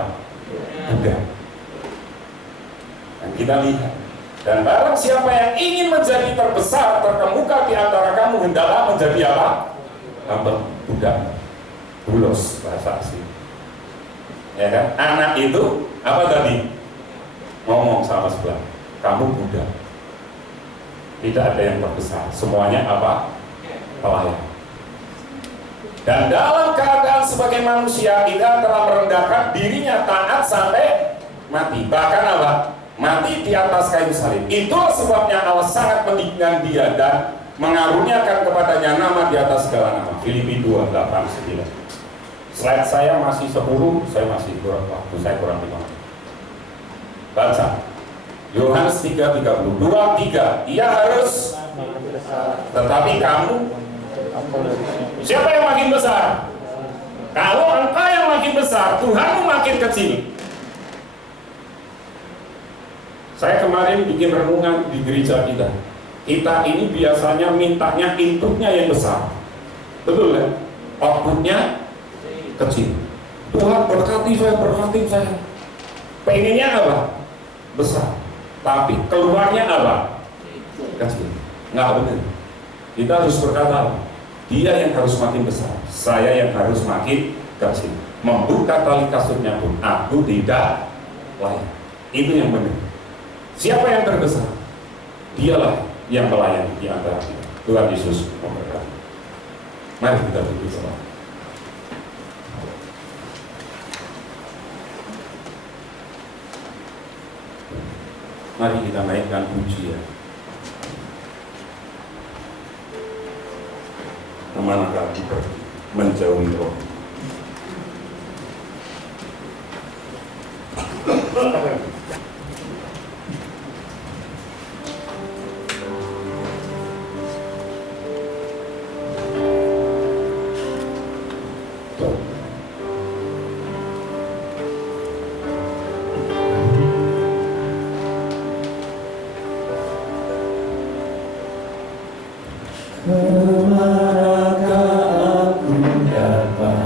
Budak. Dan kita lihat. Dan barang siapa yang ingin menjadi terbesar, terkemuka di antara kamu, hendaklah menjadi apa? Hamba budak. Bulos bahasa asli. Ya kan? Anak itu apa tadi? Ngomong sama sebelah, kamu budak. Tidak ada yang terbesar. Semuanya apa? Pelayan. Dan dalam keadaan sebagai manusia, kita telah merendahkan dirinya taat sampai mati. Bahkan apa? Mati di atas kayu salib. Itulah sebabnya Allah sangat meninggikan dia dan mengaruniakan kepadanya nama di atas segala nama. Filipi 2:8-9. Slide saya masih 10, saya masih kurang waktu, saya kurang 5. Baca Yohanes 3:30. 2:3. Ia harus, tetapi kamu, siapa yang makin besar? Kalau engkau yang makin besar, Tuhanmu makin kecil. Saya kemarin bikin renungan di gereja kita. Kita ini biasanya mintanya inputnya yang besar. Betul ya? Outputnya kecil. Tuhan berkati saya. Pengennya apa? Besar. Tapi keluarnya apa? Kecil. Nggak benar. Kita harus berkata, Dia yang harus makin besar, saya yang harus makin kecil. Membuka tali kasutnya pun aku tidak layak. Itu yang benar. Siapa yang terbesar? Dialah yang melayani di antara kita. Tuhan Yesus memberkati. Mari kita berdoa. Mari kita naikkan pujian. Kemanakah kita menjauhi roh? Kemanakah aku dapat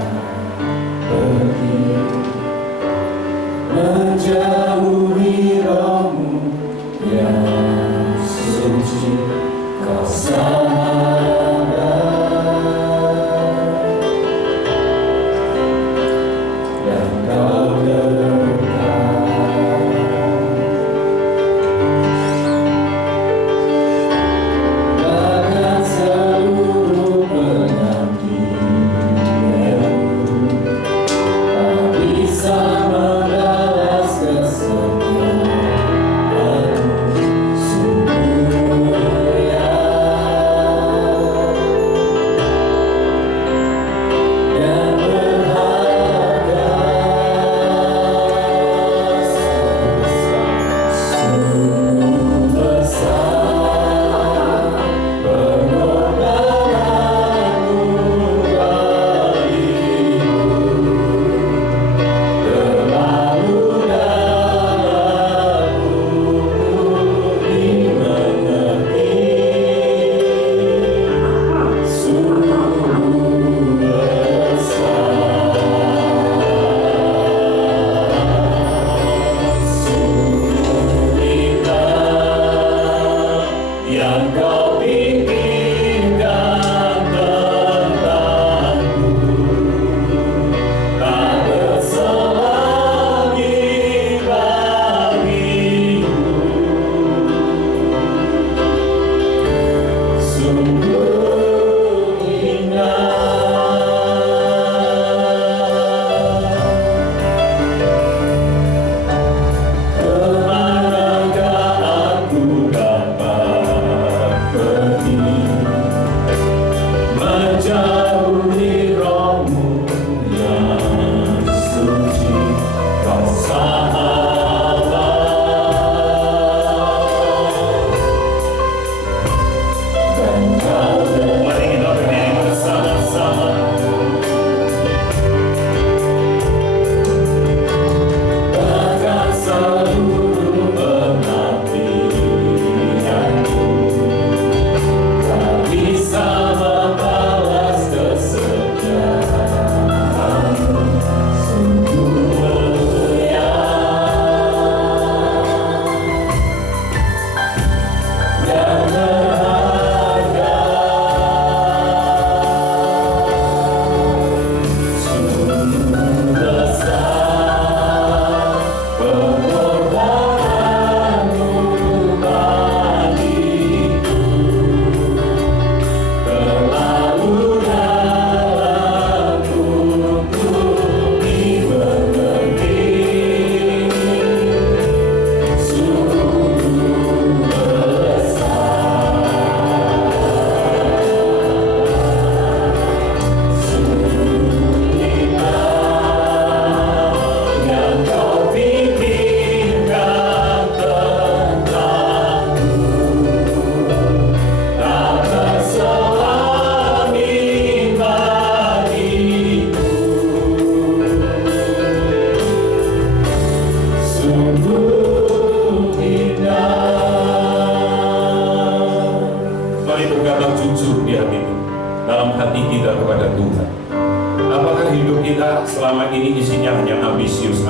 kita selama ini isinya hanya ambisius.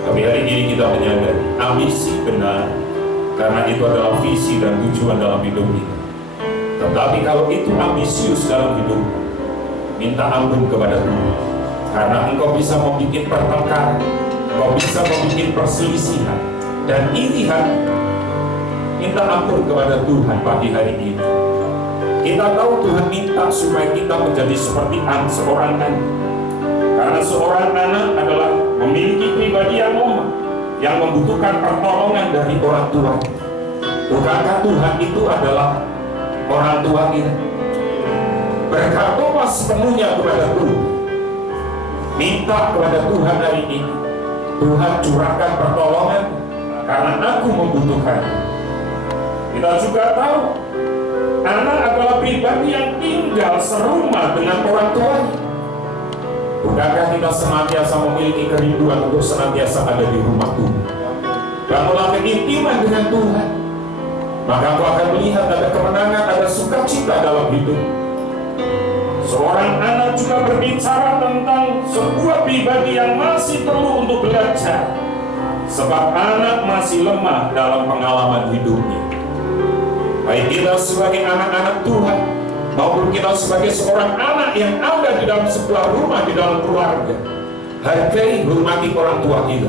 Tapi hari ini kita menyadari ambisi benar, karena itu adalah visi dan tujuan dalam hidup kita. Tetapi kalau itu ambisius dalam hidup, minta ampun kepada Tuhan, karena engkau bisa membuat pertengkaran, engkau bisa membuat perselisihan dan irian. Minta ampun kepada Tuhan pagi hari ini. Kita tahu Tuhan minta supaya kita menjadi seperti seorang anak, karena seorang anak adalah memiliki pribadi yang lemah, yang membutuhkan pertolongan dari orang tua. Bukankah Tuhan itu adalah orang tua kita? Berkatalah sepenuhnya kepada Tuhan. Minta kepada Tuhan hari ini, Tuhan curahkan pertolongan, karena aku membutuhkan. Kita juga tahu anak adalah pribadi yang tinggal serumah dengan orang tuanya. Bukankah kita senantiasa memiliki kerinduan untuk senantiasa ada di rumah Tuhan? Bangunlah keintiman dengan Tuhan, maka kau akan melihat ada kemenangan, ada sukacita dalam hidup. Seorang anak juga berbicara tentang sebuah pribadi yang masih perlu untuk belajar, sebab anak masih lemah dalam pengalaman hidupnya. Baik kita sebagai anak-anak Tuhan, maupun kita sebagai seorang anak yang ada di dalam sebuah rumah, di dalam keluarga, hargai, hormati orang tua kita,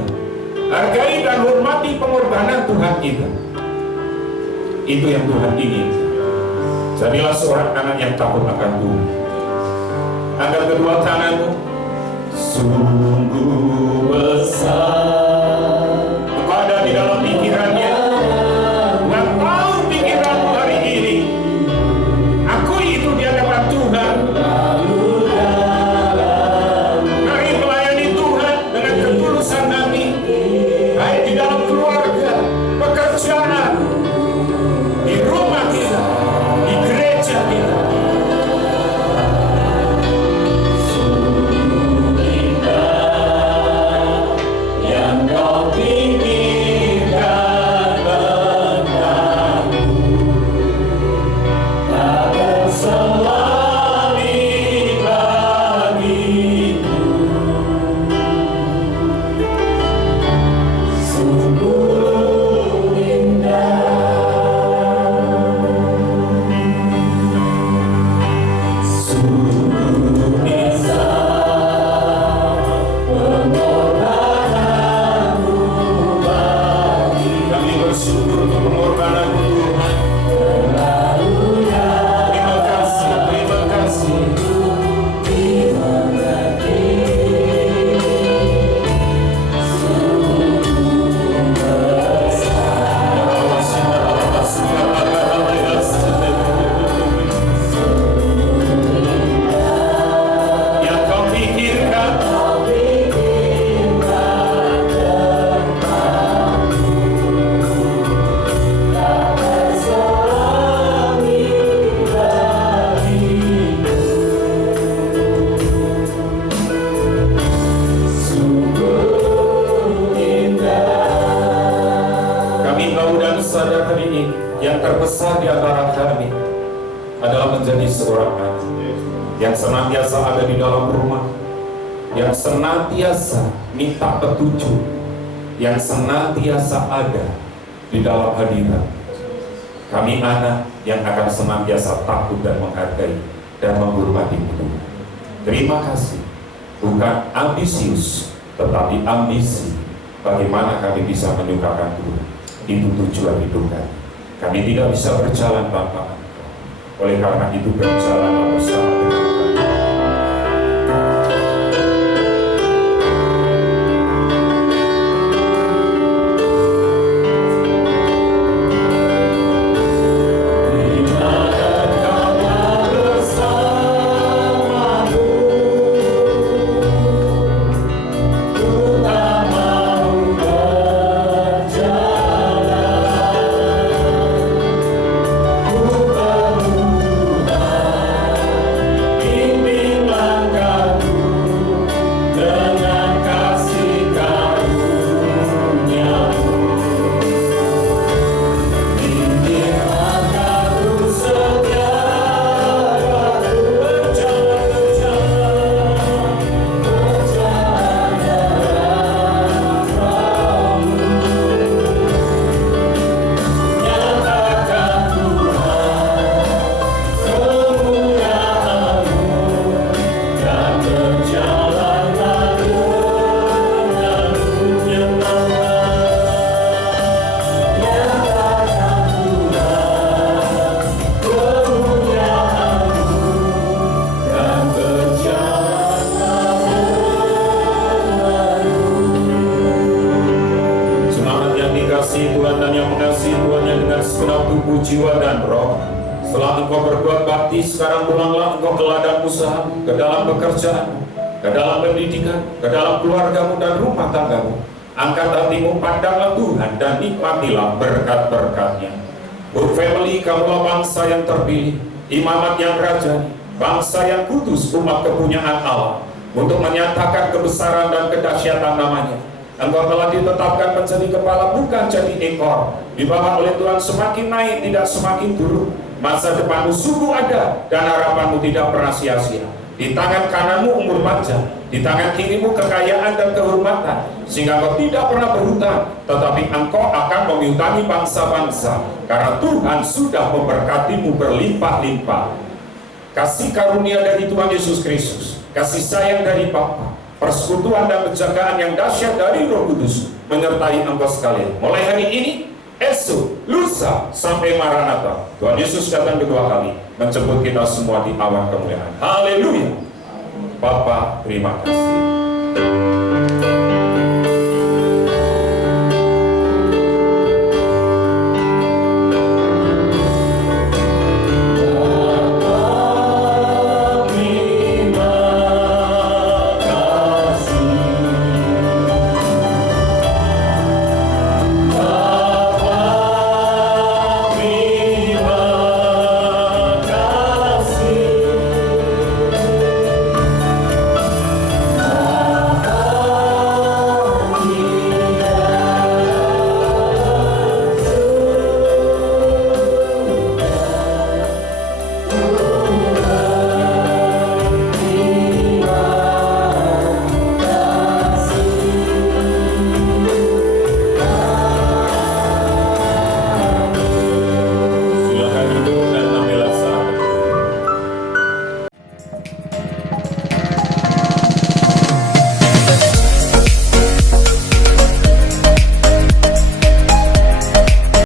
hargai dan hormati pengorbanan Tuhan kita. Itu yang Tuhan ingin. Jadilah seorang anak yang takut akan Tuhan. Angkat kedua tanganmu. Sungguh besar. Engkau ada di dalam pikirannya. Tuhan tahu pikiranmu hari ini. Akui itu di hadapan Tuhan. Mari melayani Tuhan dengan ketulusan hati, baik di dalam keluarga, pekerjaan, di rumah kita, di gereja kita. Yang terbesar di antara kami adalah menjadi seorang anak yang senantiasa ada di dalam rumah, yang senantiasa minta petunjuk, yang senantiasa ada di dalam hadirat. Kami anak yang akan senantiasa takut dan menghargai dan menghormati Tuhan. Terima kasih, bukan ambisius, tetapi ambisi bagaimana kami bisa menyukakan Tuhan. Itu tujuan hidup kami. Kami tidak bisa berjalan tanpa Engkau. Oleh karena itu berjalanlah bersama dengan kami. Setelah engkau berbuat bakti, sekarang pulanglah engkau ke ladang usahamu, ke dalam pekerjaanmu, ke dalam pendidikan, ke dalam keluargamu dan rumah tanggamu. Angkat hatimu, pandanglah Tuhan dan nikmatilah berkat-berkat-Nya. Good family, kamulah bangsa yang terpilih, imamat yang rajani, bangsa yang kudus, umat kepunyaan Allah, untuk menyatakan kebesaran dan kedahsyatan namanya. Engkau telah ditetapkan menjadi kepala, bukan jadi ekor. Dibawa oleh Tuhan semakin naik, tidak semakin turun. Masa depanmu sungguh ada, dan harapanmu tidak pernah sia-sia. Di tangan kananmu umur panjang, di tangan kirimu kekayaan dan kehormatan, sehingga engkau tidak pernah berhutang, tetapi engkau akan menghutangi bangsa-bangsa, karena Tuhan sudah memberkatimu berlimpah-limpah. Kasih karunia dari Tuhan Yesus Kristus, kasih sayang dari Bapa, persekutuan dan penjagaan yang dahsyat dari Roh Kudus menyertai engkau sekalian. Mulai hari ini, esok, lusa, sampai Maranatha, Tuhan Yesus datang kedua kali menjemput kita semua di awan kemuliaan. Haleluya. Bapa, terima kasih.